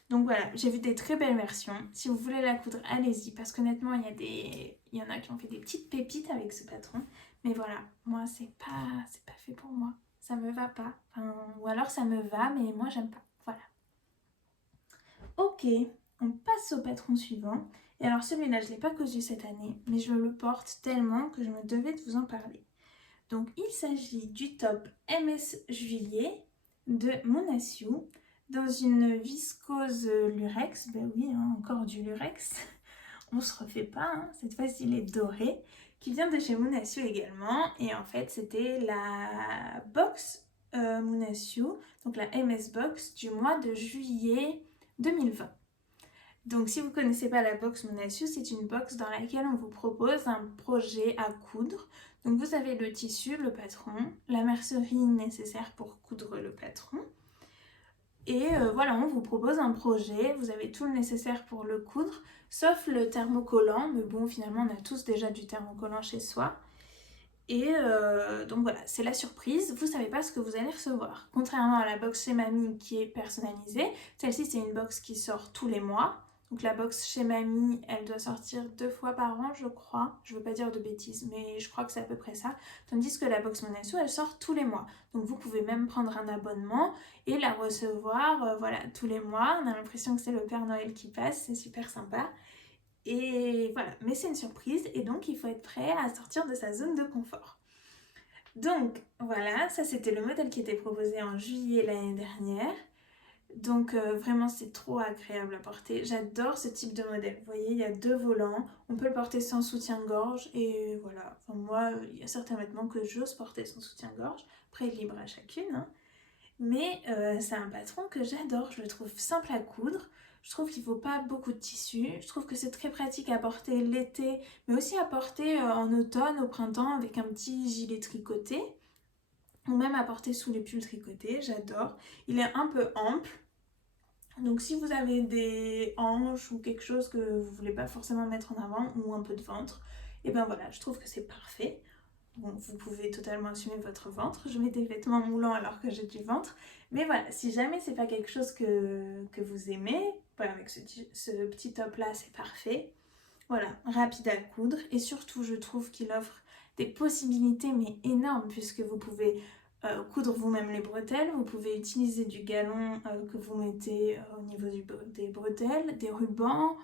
Donc voilà, j'ai vu des très belles versions. Si vous voulez la coudre, allez-y. Parce qu'honnêtement, il y en a qui ont fait des petites pépites avec ce patron. Mais voilà, moi, c'est pas fait pour moi. Ça me va pas. Enfin, ou alors ça me va, mais moi, j'aime pas. Voilà. Ok, on passe au patron suivant. Et alors celui-là, je ne l'ai pas cousu cette année, mais je le porte tellement que je me devais de vous en parler. Donc il s'agit du top MS Juillet de Monaciou dans une viscose lurex. Ben oui, hein, encore du lurex. On se refait pas, hein. Cette fois-ci il est doré, qui vient de chez Monaciou également. Et en fait c'était la box Moonasio, donc la MS Box du mois de juillet 2020. Donc si vous ne connaissez pas la box Moonasio, c'est une box dans laquelle on vous propose un projet à coudre. Donc vous avez le tissu, le patron, la mercerie nécessaire pour coudre le patron. Et voilà, on vous propose un projet, vous avez tout le nécessaire pour le coudre, sauf le thermocollant, mais bon, finalement, on a tous déjà du thermocollant chez soi. Et donc voilà, c'est la surprise, vous savez pas ce que vous allez recevoir. Contrairement à la box chez Mamie qui est personnalisée, celle-ci c'est une box qui sort tous les mois. Donc la box chez Mamie, elle doit sortir 2 fois par an, je crois. Je veux pas dire de bêtises, mais je crois que c'est à peu près ça. Tandis que la box Moonasio, elle sort tous les mois. Donc vous pouvez même prendre un abonnement et la recevoir voilà, tous les mois. On a l'impression que c'est le Père Noël qui passe, c'est super sympa. Et voilà, mais c'est une surprise et donc il faut être prêt à sortir de sa zone de confort. Donc voilà, ça c'était le modèle qui était proposé en juillet l'année dernière. Donc vraiment c'est trop agréable à porter. J'adore ce type de modèle. Vous voyez, il y a 2 volants. On peut le porter sans soutien-gorge. Et voilà, enfin, moi, il y a certains vêtements que j'ose porter sans soutien-gorge. Après, libre à chacune. Hein. Mais c'est un patron que j'adore. Je le trouve simple à coudre. Je trouve qu'il ne faut pas beaucoup de tissu. Je trouve que c'est très pratique à porter l'été, mais aussi à porter en automne, au printemps, avec un petit gilet tricoté. Ou même à porter sous les pulls tricotés. J'adore. Il est un peu ample. Donc si vous avez des hanches ou quelque chose que vous voulez pas forcément mettre en avant ou un peu de ventre, et ben voilà, je trouve que c'est parfait. Bon, vous pouvez totalement assumer votre ventre. Je mets des vêtements moulants alors que j'ai du ventre. Mais voilà, si jamais c'est pas quelque chose que vous aimez, voilà, avec ce petit top là, c'est parfait. Voilà, rapide à coudre. Et surtout, je trouve qu'il offre des possibilités mais énormes puisque vous pouvez coudre vous-même les bretelles, vous pouvez utiliser du galon que vous mettez au niveau des bretelles, des rubans,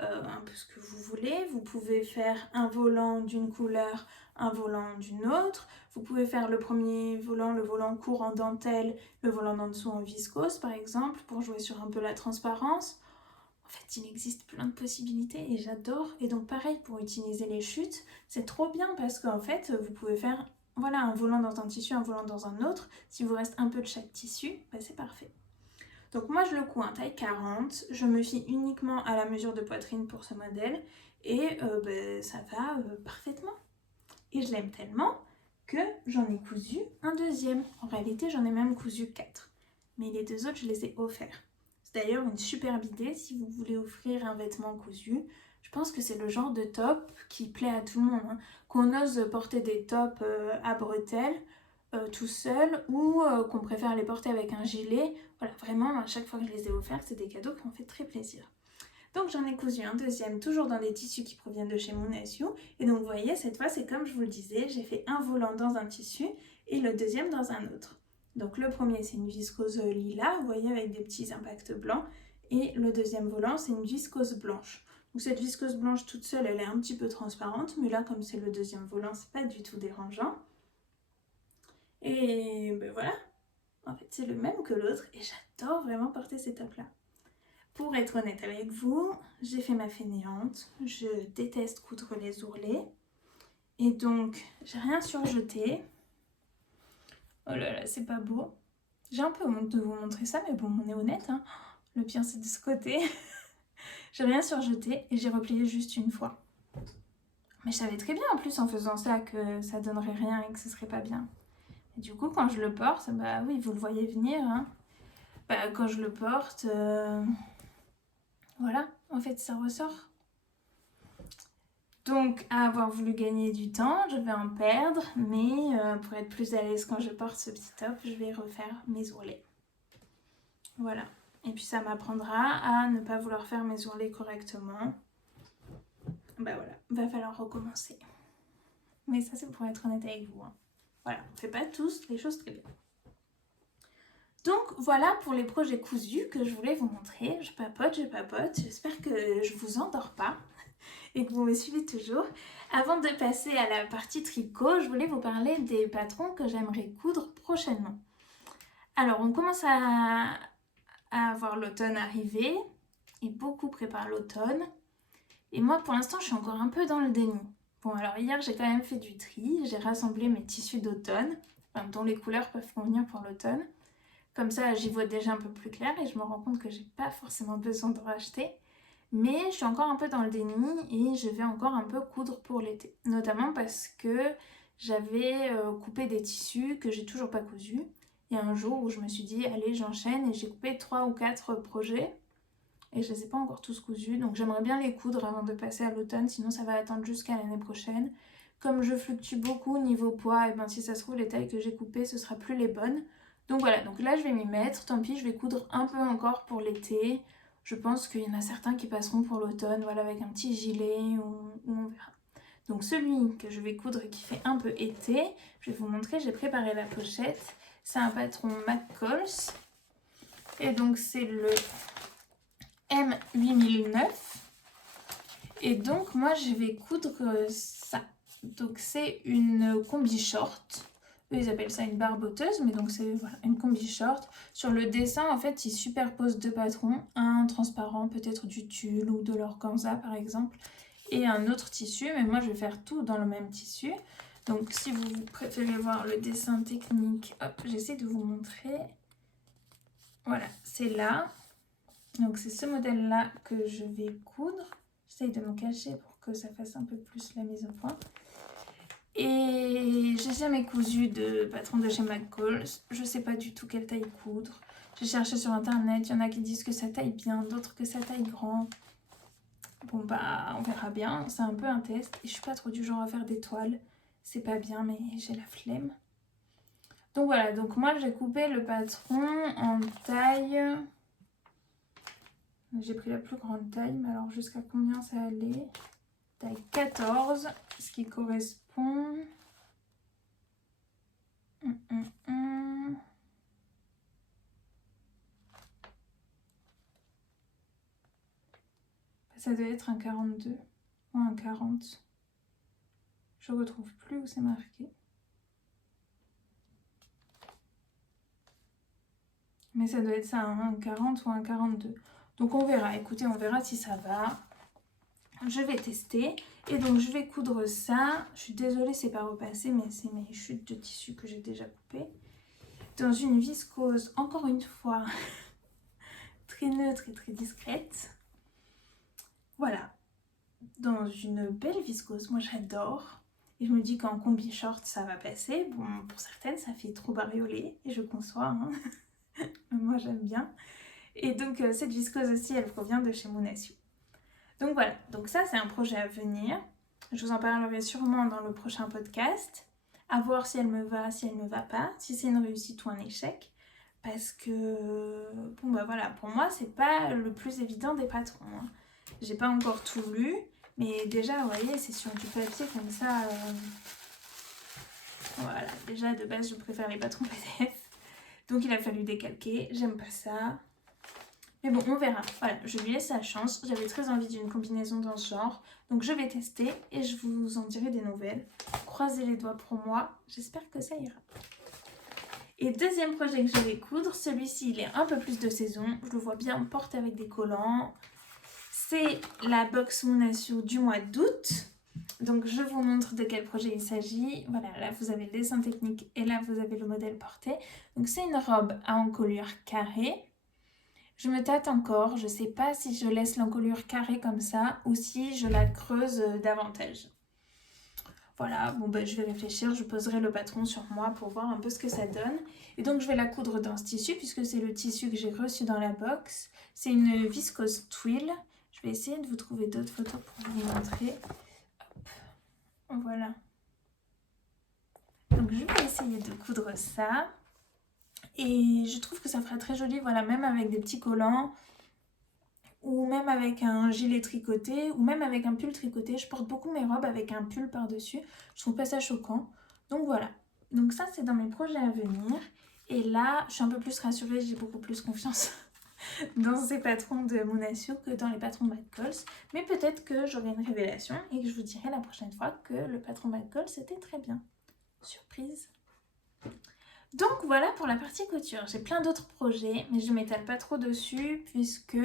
un peu ce que vous voulez. Vous pouvez faire un volant d'une couleur, un volant d'une autre. Vous pouvez faire le premier volant, le volant court en dentelle, le volant d'en dessous en viscose par exemple, pour jouer sur un peu la transparence. En fait, il existe plein de possibilités et j'adore. Et donc pareil, pour utiliser les chutes, c'est trop bien parce qu'en fait, vous pouvez faire voilà, un volant dans un tissu, un volant dans un autre. Si vous reste un peu de chaque tissu, bah, c'est parfait. Donc moi, je le couds en taille 40. Je me fie uniquement à la mesure de poitrine pour ce modèle. Et bah, ça va parfaitement. Et je l'aime tellement que j'en ai cousu un deuxième. En réalité, j'en ai même cousu 4. Mais les 2 autres, je les ai offerts. C'est d'ailleurs une superbe idée si vous voulez offrir un vêtement cousu. Je pense que c'est le genre de top qui plaît à tout le monde. Hein. Qu'on ose porter des tops à bretelles tout seul ou qu'on préfère les porter avec un gilet. Voilà, vraiment, à chaque fois que je les ai offerts, c'est des cadeaux qui m'ont fait très plaisir. Donc j'en ai cousu un deuxième, toujours dans des tissus qui proviennent de chez Moonasio. Et donc vous voyez, cette fois, c'est comme je vous le disais, j'ai fait un volant dans un tissu et le deuxième dans un autre. Donc le premier, c'est une viscose lilas, vous voyez, avec des petits impacts blancs. Et le deuxième volant, c'est une viscose blanche. Donc cette viscose blanche toute seule, elle est un petit peu transparente, mais là, comme c'est le deuxième volant, c'est pas du tout dérangeant. Et ben voilà, en fait, c'est le même que l'autre et j'adore vraiment porter ces tops-là. Pour être honnête avec vous, j'ai fait ma fainéante, je déteste coudre les ourlets et donc j'ai rien surjeté. Oh là là, c'est pas beau. J'ai un peu honte de vous montrer ça, mais bon, on est honnête, hein. Le pire c'est de ce côté. J'ai rien surjeté et j'ai replié juste une fois. Mais je savais très bien en plus en faisant ça que ça donnerait rien et que ce serait pas bien. Et du coup, quand je le porte, bah oui, vous le voyez venir, hein. Bah quand je le porte... Voilà, en fait, ça ressort. Donc, à avoir voulu gagner du temps, je vais en perdre, mais pour être plus à l'aise quand je porte ce petit top, je vais refaire mes ourlets. Voilà. Et puis ça m'apprendra à ne pas vouloir faire mes ourlets correctement. Bah voilà, va falloir recommencer. Mais ça, c'est pour être honnête avec vous. Hein. Voilà, on ne fait pas tous les choses très bien. Donc voilà pour les projets cousus que je voulais vous montrer. Je papote, j'espère que je vous endors pas et que vous me suivez toujours. Avant de passer à la partie tricot, je voulais vous parler des patrons que j'aimerais coudre prochainement. Alors on commence à avoir l'automne arrivé et beaucoup préparent l'automne. Et moi pour l'instant je suis encore un peu dans le déni. Bon alors hier j'ai quand même fait du tri, j'ai rassemblé mes tissus d'automne. enfin, dont les couleurs peuvent convenir pour l'automne. Comme ça, j'y vois déjà un peu plus clair et je me rends compte que j'ai pas forcément besoin de racheter. Mais je suis encore un peu dans le déni et je vais encore un peu coudre pour l'été. Notamment parce que j'avais coupé des tissus que j'ai toujours pas cousus. Il y a un jour où je me suis dit, allez, j'enchaîne et j'ai coupé 3 ou 4 projets. Et je les ai pas encore tous cousus, donc j'aimerais bien les coudre avant de passer à l'automne, sinon ça va attendre jusqu'à l'année prochaine. Comme je fluctue beaucoup niveau poids, et ben si ça se trouve les tailles que j'ai coupées ce sera plus les bonnes. Donc voilà, donc là je vais m'y mettre, tant pis je vais coudre un peu encore pour l'été. Je pense qu'il y en a certains qui passeront pour l'automne, voilà, avec un petit gilet ou on verra. Donc celui que je vais coudre et qui fait un peu été, je vais vous montrer, j'ai préparé la pochette. C'est un patron McCalls. Et donc c'est le M8009. Et donc moi je vais coudre ça. Donc c'est une combi short. Eux ils appellent ça une barboteuse, mais donc c'est voilà, une combi short. Sur le dessin en fait ils superposent deux patrons, un transparent peut-être du tulle ou de l'organza par exemple, et un autre tissu, mais moi je vais faire tout dans le même tissu. Donc si vous préférez voir le dessin technique, hop, j'essaie de vous montrer. Voilà, c'est là. Donc c'est ce modèle-là que je vais coudre. J'essaye de me cacher pour que ça fasse un peu plus la mise au point. Et j'ai jamais cousu de patron de chez McCalls. Je sais pas du tout quelle taille coudre. J'ai cherché sur internet, il y en a qui disent que ça taille bien, d'autres que ça taille grand. Bon bah on verra bien, c'est un peu un test. Et je suis pas trop du genre à faire des toiles. C'est pas bien mais j'ai la flemme. Donc voilà, donc moi j'ai coupé le patron en taille... J'ai pris la plus grande taille, mais alors jusqu'à combien ça allait? Taille 14, ce qui correspond... Ça doit être un 42 ou un 40. Je retrouve plus où c'est marqué. Mais ça doit être ça, un 40 ou un 42. Donc on verra, écoutez, on verra si ça va. Je vais tester. Et donc je vais coudre ça. Je suis désolée, c'est pas repassé, mais c'est mes chutes de tissu que j'ai déjà coupées. Dans une viscose, encore une fois, très neutre et très discrète. Voilà. Dans une belle viscose, moi j'adore. Et je me dis qu'en combi short ça va passer. Bon, pour certaines ça fait trop bariolé, et je conçois, hein. Moi j'aime bien. Et donc cette viscose aussi elle provient de chez Moonasio. Donc voilà, donc ça c'est un projet à venir. Je vous en parlerai sûrement dans le prochain podcast. À voir si elle me va, si elle ne me va pas, si c'est une réussite ou un échec. Parce que, bon bah voilà, pour moi c'est pas le plus évident des patrons, hein. J'ai pas encore tout lu, mais déjà vous voyez c'est sur du papier comme ça. Voilà, déjà de base je préfère les patrons PDF. Donc il a fallu décalquer, j'aime pas ça. Mais bon, on verra. Voilà, je lui laisse sa chance. J'avais très envie d'une combinaison dans ce genre. Donc je vais tester et je vous en dirai des nouvelles. Croisez les doigts pour moi. J'espère que ça ira. Et deuxième projet que je vais coudre, celui-ci il est un peu plus de saison. Je le vois bien porté avec des collants. C'est la box Moonasio du mois d'août. Donc je vous montre de quel projet il s'agit. Voilà, là vous avez le dessin technique et là vous avez le modèle porté. Donc c'est une robe à encolure carrée. Je me tâte encore, je ne sais pas si je laisse l'encolure carrée comme ça ou si je la creuse davantage. Voilà, bon ben je vais réfléchir, je poserai le patron sur moi pour voir un peu ce que ça donne. Et donc je vais la coudre dans ce tissu puisque c'est le tissu que j'ai reçu dans la box. C'est une viscose twill. Je vais essayer de vous trouver d'autres photos pour vous montrer. Hop. Voilà. Donc je vais essayer de coudre ça. Et je trouve que ça ferait très joli, voilà, même avec des petits collants. Ou même avec un gilet tricoté, ou même avec un pull tricoté. Je porte beaucoup mes robes avec un pull par-dessus. Je trouve pas ça choquant. Donc voilà. Donc ça, c'est dans mes projets à venir. Et là, je suis un peu plus rassurée, j'ai beaucoup plus confiance dans ces patrons de Moonasio que dans les patrons McCalls. Mais peut-être que j'aurai une révélation et que je vous dirai la prochaine fois que le patron McCalls était très bien. Surprise! Donc voilà pour la partie couture. J'ai plein d'autres projets, mais je ne m'étale pas trop dessus puisque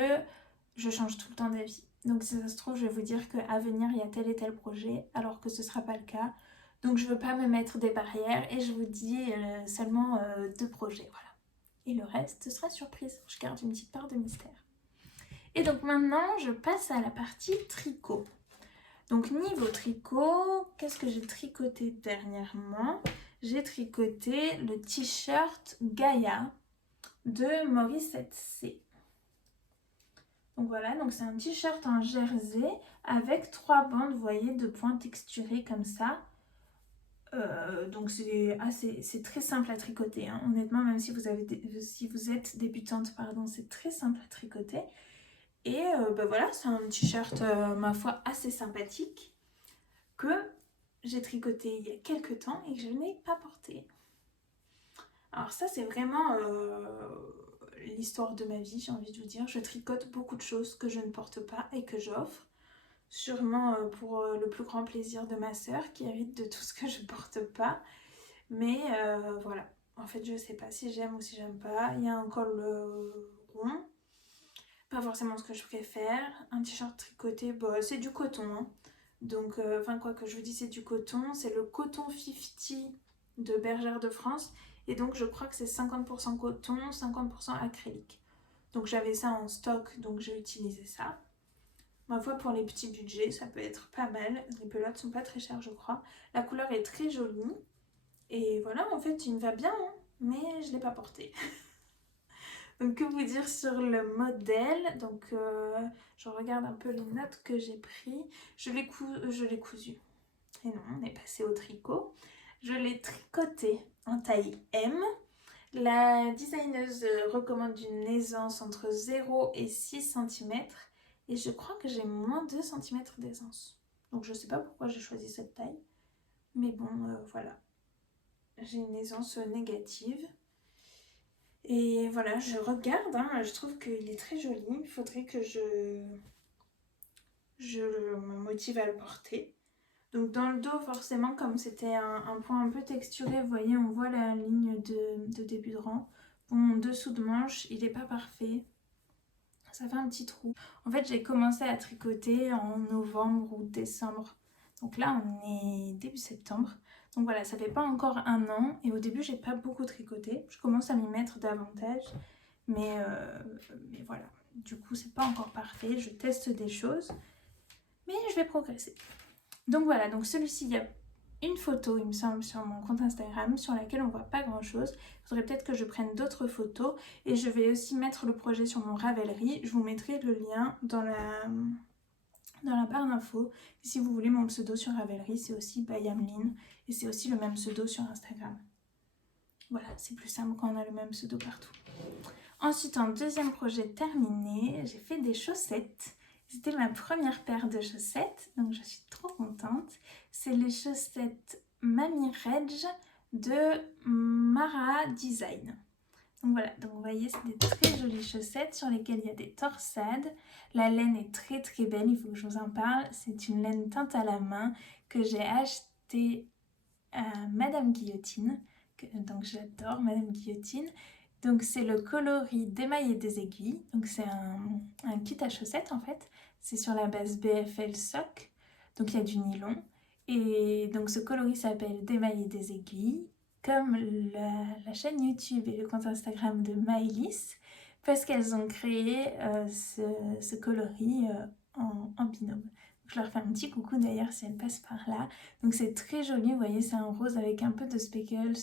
je change tout le temps d'avis. Donc si ça se trouve, je vais vous dire qu'à venir, il y a tel et tel projet, alors que ce ne sera pas le cas. Donc je veux pas me mettre des barrières et je vous dis seulement 2 projets, voilà. Et le reste sera surprise, je garde une petite part de mystère. Et donc maintenant, je passe à la partie tricot. Donc niveau tricot, qu'est-ce que j'ai tricoté dernièrement? J'ai tricoté le t-shirt Gaïa de Morissette C. Donc voilà, donc c'est un t-shirt en jersey avec 3 bandes, vous voyez, de points texturés comme ça. Donc c'est très simple à tricoter, hein. Honnêtement, même si vous êtes débutante, pardon, c'est très simple à tricoter. Et voilà, c'est un t-shirt, ma foi, assez sympathique que j'ai tricoté il y a quelques temps et que je n'ai pas porté. Alors ça, c'est vraiment l'histoire de ma vie, j'ai envie de vous dire. Je tricote beaucoup de choses que je ne porte pas et que j'offre. Sûrement pour le plus grand plaisir de ma sœur qui hérite de tout ce que je porte pas. Mais voilà, en fait je sais pas si j'aime ou si j'aime pas. Il y a un col rond, pas forcément ce que je préfère. Un t-shirt tricoté, bah, c'est du coton, hein. Donc, enfin quoi que je vous dis, c'est du coton. C'est le coton 50 de Bergère de France. Et donc je crois que c'est 50% coton, 50% acrylique. Donc j'avais ça en stock, donc j'ai utilisé ça. Ma foi, pour les petits budgets, ça peut être pas mal. Les pelotes sont pas très chères, je crois. La couleur est très jolie. Et voilà, en fait, il me va bien, hein, mais je ne l'ai pas porté. Donc, que vous dire sur le modèle? Donc, je regarde un peu les notes que j'ai prises. Je l'ai cousu. Et non, on est passé au tricot. Je l'ai tricoté en taille M. La designeuse recommande une aisance entre 0 et 6 cm. Et je crois que j'ai moins 2 cm d'aisance. Donc, je ne sais pas pourquoi j'ai choisi cette taille. Mais bon, voilà. J'ai une aisance négative. Et voilà, je regarde, hein, je trouve qu'il est très joli. Il faudrait que je me motive à le porter. Donc dans le dos, forcément, comme c'était un point un peu texturé, vous voyez, on voit la ligne de début de rang. Bon, mon dessous de manche, il n'est pas parfait. Ça fait un petit trou. En fait, j'ai commencé à tricoter en novembre ou décembre. Donc là, on est début septembre. Donc voilà, ça fait pas encore un an. Et au début, j'ai pas beaucoup tricoté. Je commence à m'y mettre davantage. Mais voilà. Du coup, c'est pas encore parfait. Je teste des choses. Mais je vais progresser. Donc voilà, donc celui-ci, il y a une photo, il me semble, sur mon compte Instagram sur laquelle on voit pas grand chose. Il faudrait peut-être que je prenne d'autres photos et je vais aussi mettre le projet sur mon Ravelry. Je vous mettrai le lien dans la barre d'infos. Si vous voulez mon pseudo sur Ravelry, c'est aussi Bayamline et c'est aussi le même pseudo sur Instagram. Voilà, c'est plus simple quand on a le même pseudo partout. Ensuite, en deuxième projet terminé, j'ai fait des chaussettes. C'était ma première paire de chaussettes, donc je suis trop contente. C'est les chaussettes Mamie Redge de Mara Design. Donc voilà, donc vous voyez, c'est des très jolies chaussettes sur lesquelles il y a des torsades. La laine est très très belle, il faut que je vous en parle. C'est une laine teinte à la main que j'ai achetée à Madame Guillotine. Donc j'adore Madame Guillotine. Donc c'est le coloris d'émaillé des aiguilles. Donc c'est un kit à chaussettes en fait. C'est sur la base BFL Sock. Donc il y a du nylon. Et donc ce coloris s'appelle d'émaillé des aiguilles. Comme la chaîne YouTube et le compte Instagram de Maëlys. Parce qu'elles ont créé ce coloris en binôme. Je leur fais un petit coucou d'ailleurs si elles passent par là. Donc c'est très joli, vous voyez, c'est un rose avec un peu de speckles,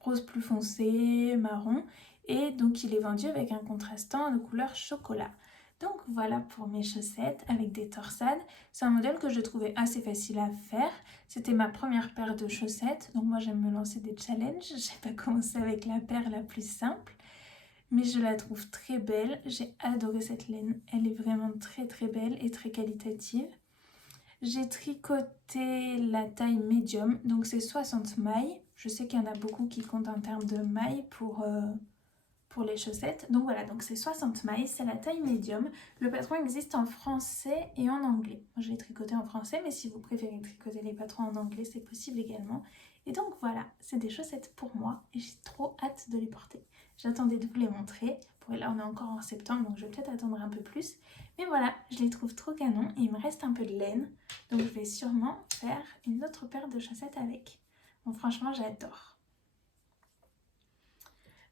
rose plus foncé, marron. Et donc il est vendu avec un contrastant de couleur chocolat. Donc voilà pour mes chaussettes avec des torsades. C'est un modèle que je trouvais assez facile à faire. C'était ma première paire de chaussettes. Donc moi j'aime me lancer des challenges. J'ai pas commencé avec la paire la plus simple. Mais je la trouve très belle. J'ai adoré cette laine. Elle est vraiment très très belle et très qualitative. J'ai tricoté la taille médium, donc c'est 60 mailles. Je sais qu'il y en a beaucoup qui comptent en termes de mailles pour les chaussettes. Donc voilà, donc c'est 60 mailles, c'est la taille médium. Le patron existe en français et en anglais. Moi je l'ai tricoté en français, mais si vous préférez tricoter les patrons en anglais, c'est possible également. Et donc voilà, c'est des chaussettes pour moi et j'ai trop hâte de les porter. J'attendais de vous les montrer. Bon, là on est encore en septembre donc je vais peut-être attendre un peu plus. Mais voilà, je les trouve trop canon et il me reste un peu de laine. Donc je vais sûrement faire une autre paire de chaussettes avec. Bon, franchement j'adore.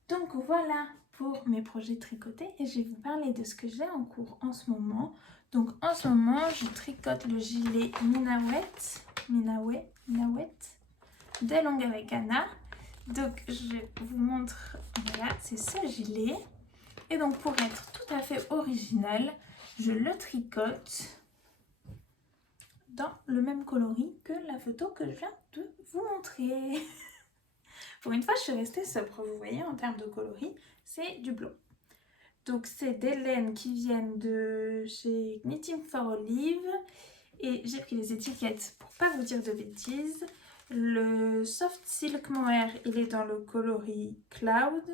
Donc voilà pour mes projets tricotés et je vais vous parler de ce que j'ai en cours en ce moment. Donc en ce moment je tricote le gilet Minawet de Longue avec Anna. Donc je vous montre, voilà, c'est ce gilet. Et donc pour être tout à fait original, je le tricote dans le même coloris que la photo que je viens de vous montrer. Pour une fois, je suis restée sobre, vous voyez, en termes de coloris, c'est du blond. Donc c'est des laines qui viennent de chez Knitting for Olive. Et j'ai pris les étiquettes pour pas vous dire de bêtises. Le Soft Silk Mohair, il est dans le coloris Cloud.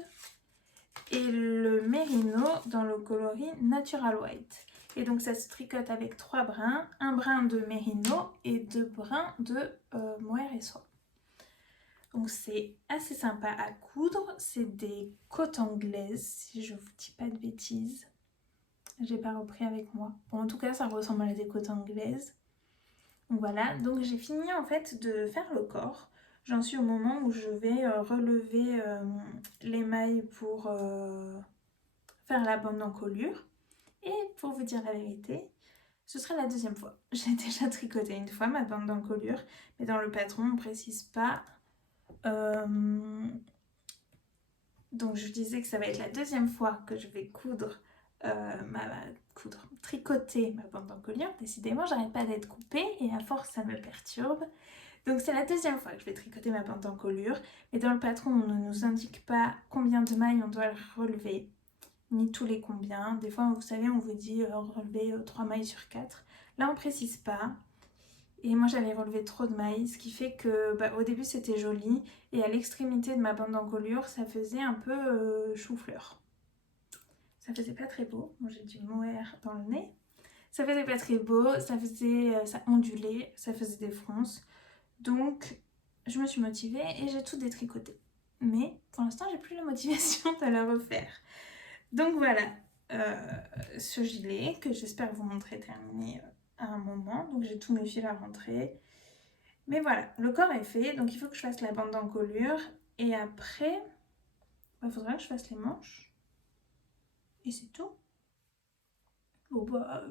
Et le Merino dans le coloris Natural White. Et donc ça se tricote avec 3 brins, un brin de Merino et 2 brins de mohair et soie. Donc c'est assez sympa à coudre, c'est des côtes anglaises si je vous dis pas de bêtises. J'ai pas repris avec moi. Bon, en tout cas ça ressemble à des côtes anglaises. Donc voilà, donc j'ai fini en fait de faire le corps. J'en suis au moment où je vais relever les mailles pour faire la bande d'encolure. Et pour vous dire la vérité, ce sera la deuxième fois. J'ai déjà tricoté une fois ma bande d'encolure, mais dans le patron on ne précise pas. Donc je disais que ça va être la deuxième fois que je vais tricoter ma bande d'encolure. Décidément, j'arrête pas d'être coupée et à force ça me perturbe. Donc c'est la deuxième fois que je vais tricoter ma bande d'encolure. Et dans le patron, on ne nous indique pas combien de mailles on doit relever, ni tous les combien. Des fois, vous savez, on vous dit relever 3 mailles sur 4. Là, on précise pas. Et moi j'avais relevé trop de mailles, ce qui fait que au début c'était joli et à l'extrémité de ma bande d'encolure ça faisait un peu chou-fleur. Ça faisait pas très beau, moi j'ai du mohair dans le nez. Ça faisait pas très beau, ça ondulait, ça faisait des fronces. Donc je me suis motivée et j'ai tout détricoté. Mais pour l'instant j'ai plus la motivation de la refaire. Donc voilà, ce gilet que j'espère vous montrer terminé à un moment. Donc j'ai tous mes fils à rentrer. Mais voilà, le corps est fait. Donc il faut que je fasse la bande d'encolure. Et après, il faudra que je fasse les manches. Et c'est tout. Bon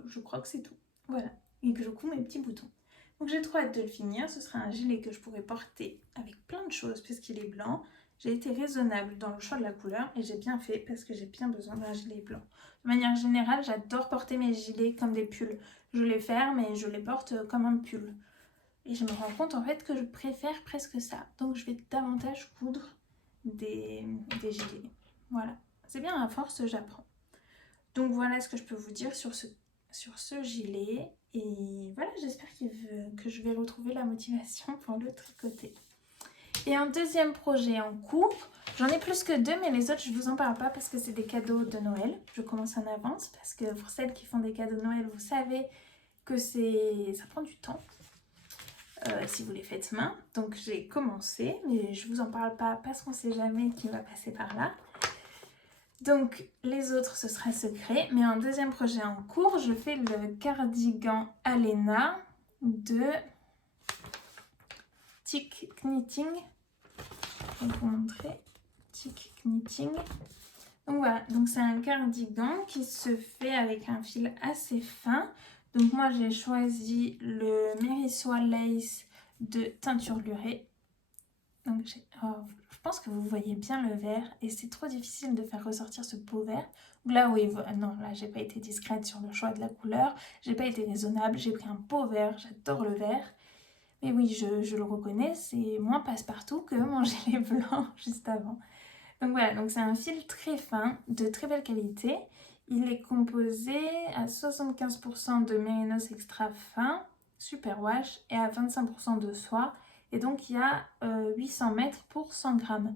je crois que c'est tout. Voilà. Et que je couds mes petits boutons. Donc j'ai trop hâte de le finir. Ce sera un gilet que je pourrai porter avec plein de choses puisqu'il est blanc. J'ai été raisonnable dans le choix de la couleur et j'ai bien fait parce que j'ai bien besoin d'un gilet blanc. De manière générale, j'adore porter mes gilets comme des pulls. Je les ferme et je les porte comme un pull. Et je me rends compte en fait que je préfère presque ça. Donc je vais davantage coudre des gilets. Voilà. C'est bien, à force j'apprends. Donc voilà ce que je peux vous dire sur ce gilet. Et voilà, j'espère que je vais retrouver la motivation pour le tricoter. Et un deuxième projet en cours, j'en ai plus que 2, mais les autres je vous en parle pas parce que c'est des cadeaux de Noël. Je commence en avance parce que pour celles qui font des cadeaux de Noël, vous savez que ça prend du temps si vous les faites main. Donc j'ai commencé, mais je vous en parle pas parce qu'on sait jamais qui va passer par là. Donc les autres ce sera secret, mais un deuxième projet en cours, je fais le cardigan Alena de Tick Knitting. Je vais vous montrer. Tick Knitting. Donc voilà, donc c'est un cardigan qui se fait avec un fil assez fin. Donc moi j'ai choisi le Mérissois Lace de teinture lurée. Donc je pense que vous voyez bien le vert et c'est trop difficile de faire ressortir ce beau vert. Donc là oui, non là j'ai pas été discrète sur le choix de la couleur, j'ai pas été raisonnable, j'ai pris un beau vert, j'adore le vert. Mais oui, je le reconnais, c'est moins passe-partout que mon gilet blanc juste avant. Donc voilà, donc c'est un fil très fin, de très belle qualité. Il est composé à 75% de mérinos extra fin, super wash, et à 25% de soie. Et donc il y a 800 mètres pour 100 grammes.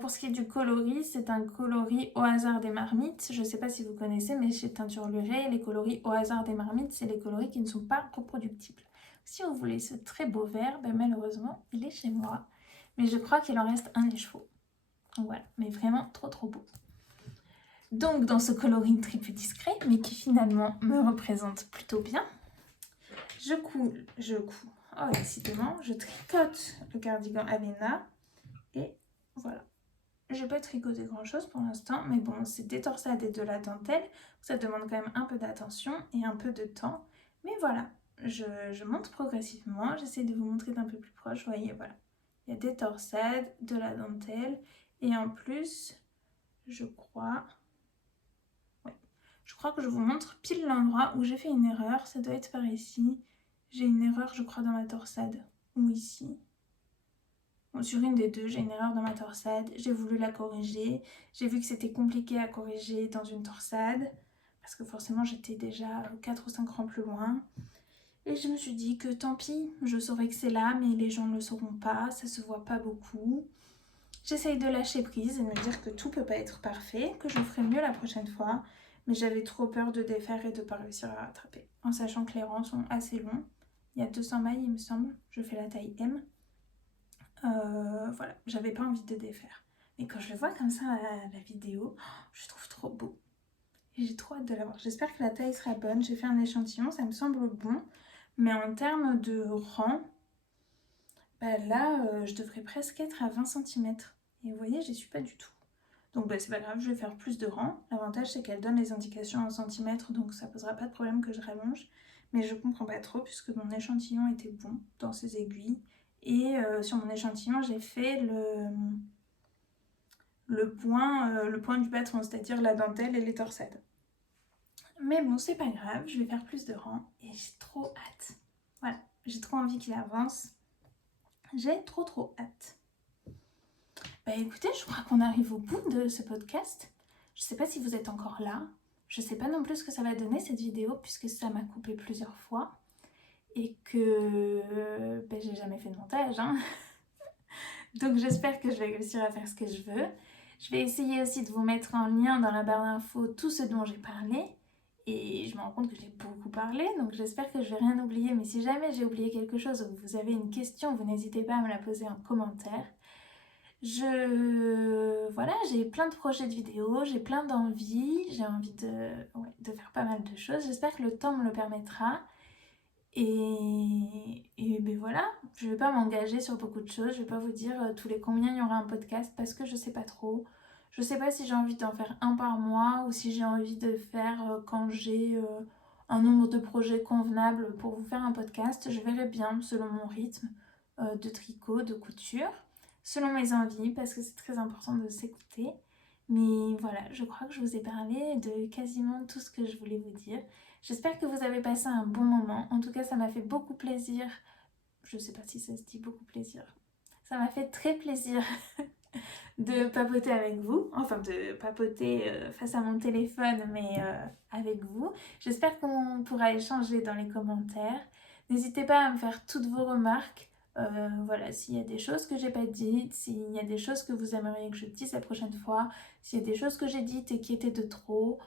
Pour ce qui est du coloris, c'est un coloris au hasard des marmites. Je ne sais pas si vous connaissez, mais chez Teinture Lurée, les coloris au hasard des marmites, c'est les coloris qui ne sont pas reproductibles. Si vous voulez ce très beau vert, ben malheureusement, il est chez moi. Mais je crois qu'il en reste un écheveau. Donc voilà, mais vraiment trop beau. Donc dans ce coloring très peu discret, mais qui finalement me représente plutôt bien, je couds, oh décidément, je tricote le cardigan Avena et voilà. Je n'ai pas tricoté grand chose pour l'instant, mais bon, c'est des torsades et de la dentelle, ça demande quand même un peu d'attention et un peu de temps. Mais voilà, je monte progressivement, j'essaie de vous montrer d'un peu plus proche, vous voyez, voilà. Il y a des torsades, de la dentelle et en plus, je crois que je vous montre pile l'endroit où j'ai fait une erreur, ça doit être par ici. J'ai une erreur, je crois, dans ma torsade, ou ici. Bon, sur une des deux, j'ai une erreur dans ma torsade, j'ai voulu la corriger. J'ai vu que c'était compliqué à corriger dans une torsade, parce que forcément j'étais déjà 4 ou 5 rangs plus loin. Et je me suis dit que tant pis, je saurais que c'est là, mais les gens ne le sauront pas, ça se voit pas beaucoup. J'essaye de lâcher prise et de me dire que tout peut pas être parfait, que je ferai mieux la prochaine fois. Mais j'avais trop peur de défaire et de ne pas réussir à rattraper. En sachant que les rangs sont assez longs. Il y a 200 mailles, il me semble. Je fais la taille M. Voilà, j'avais pas envie de défaire. Mais quand je le vois comme ça à la vidéo, je trouve trop beau. Et j'ai trop hâte de l'avoir. J'espère que la taille sera bonne. J'ai fait un échantillon, ça me semble bon. Mais en termes de rang, bah là, je devrais presque être à 20 cm. Et vous voyez, j'y suis pas du tout. Donc bah, c'est pas grave, je vais faire plus de rangs. L'avantage c'est qu'elle donne les indications en centimètres, donc ça posera pas de problème que je rallonge. Mais je comprends pas trop puisque mon échantillon était bon dans ces aiguilles. Et sur mon échantillon, j'ai fait le point du patron, c'est-à-dire la dentelle et les torsades. Mais bon, c'est pas grave, je vais faire plus de rangs et j'ai trop hâte. Voilà, j'ai trop envie qu'il avance. J'ai trop hâte. Bah écoutez, je crois qu'on arrive au bout de ce podcast. Je sais pas si vous êtes encore là. Je sais pas non plus ce que ça va donner cette vidéo puisque ça m'a coupé plusieurs fois. Et que j'ai jamais fait de montage. Hein. Donc j'espère que je vais réussir à faire ce que je veux. Je vais essayer aussi de vous mettre en lien dans la barre d'infos tout ce dont j'ai parlé. Et je me rends compte que j'ai beaucoup parlé, donc j'espère que je vais rien oublier. Mais si jamais j'ai oublié quelque chose ou vous avez une question, vous n'hésitez pas à me la poser en commentaire. Voilà, j'ai plein de projets de vidéos, j'ai plein d'envies, j'ai envie de faire pas mal de choses. J'espère que le temps me le permettra. Et ben voilà, je vais pas m'engager sur beaucoup de choses, je vais pas vous dire tous les combien il y aura un podcast parce que je sais pas trop. Je sais pas si j'ai envie d'en faire un par mois ou si j'ai envie de faire quand j'ai un nombre de projets convenable pour vous faire un podcast. Je verrai bien selon mon rythme de tricot, de couture, selon mes envies parce que c'est très important de s'écouter. Mais voilà, je crois que je vous ai parlé de quasiment tout ce que je voulais vous dire. J'espère que vous avez passé un bon moment. En tout cas, ça m'a fait beaucoup plaisir. Je sais pas si ça se dit beaucoup plaisir. Ça m'a fait très plaisir de papoter avec vous. Enfin, de papoter face à mon téléphone, mais avec vous. J'espère qu'on pourra échanger dans les commentaires. N'hésitez pas à me faire toutes vos remarques. Voilà, s'il y a des choses que j'ai pas dites, s'il y a des choses que vous aimeriez que je dise la prochaine fois, s'il y a des choses que j'ai dites et qui étaient de trop,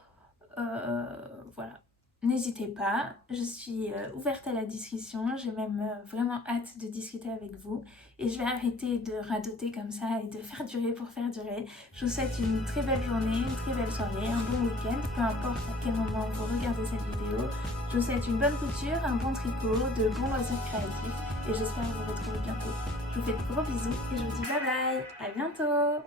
voilà. N'hésitez pas, je suis ouverte à la discussion, j'ai même vraiment hâte de discuter avec vous et je vais arrêter de radoter comme ça et de faire durer pour faire durer. Je vous souhaite une très belle journée, une très belle soirée, un bon week-end, peu importe à quel moment vous regardez cette vidéo. Je vous souhaite une bonne couture, un bon tricot, de bons loisirs créatifs et j'espère vous retrouver bientôt. Je vous fais de gros bisous et je vous dis bye bye, à bientôt.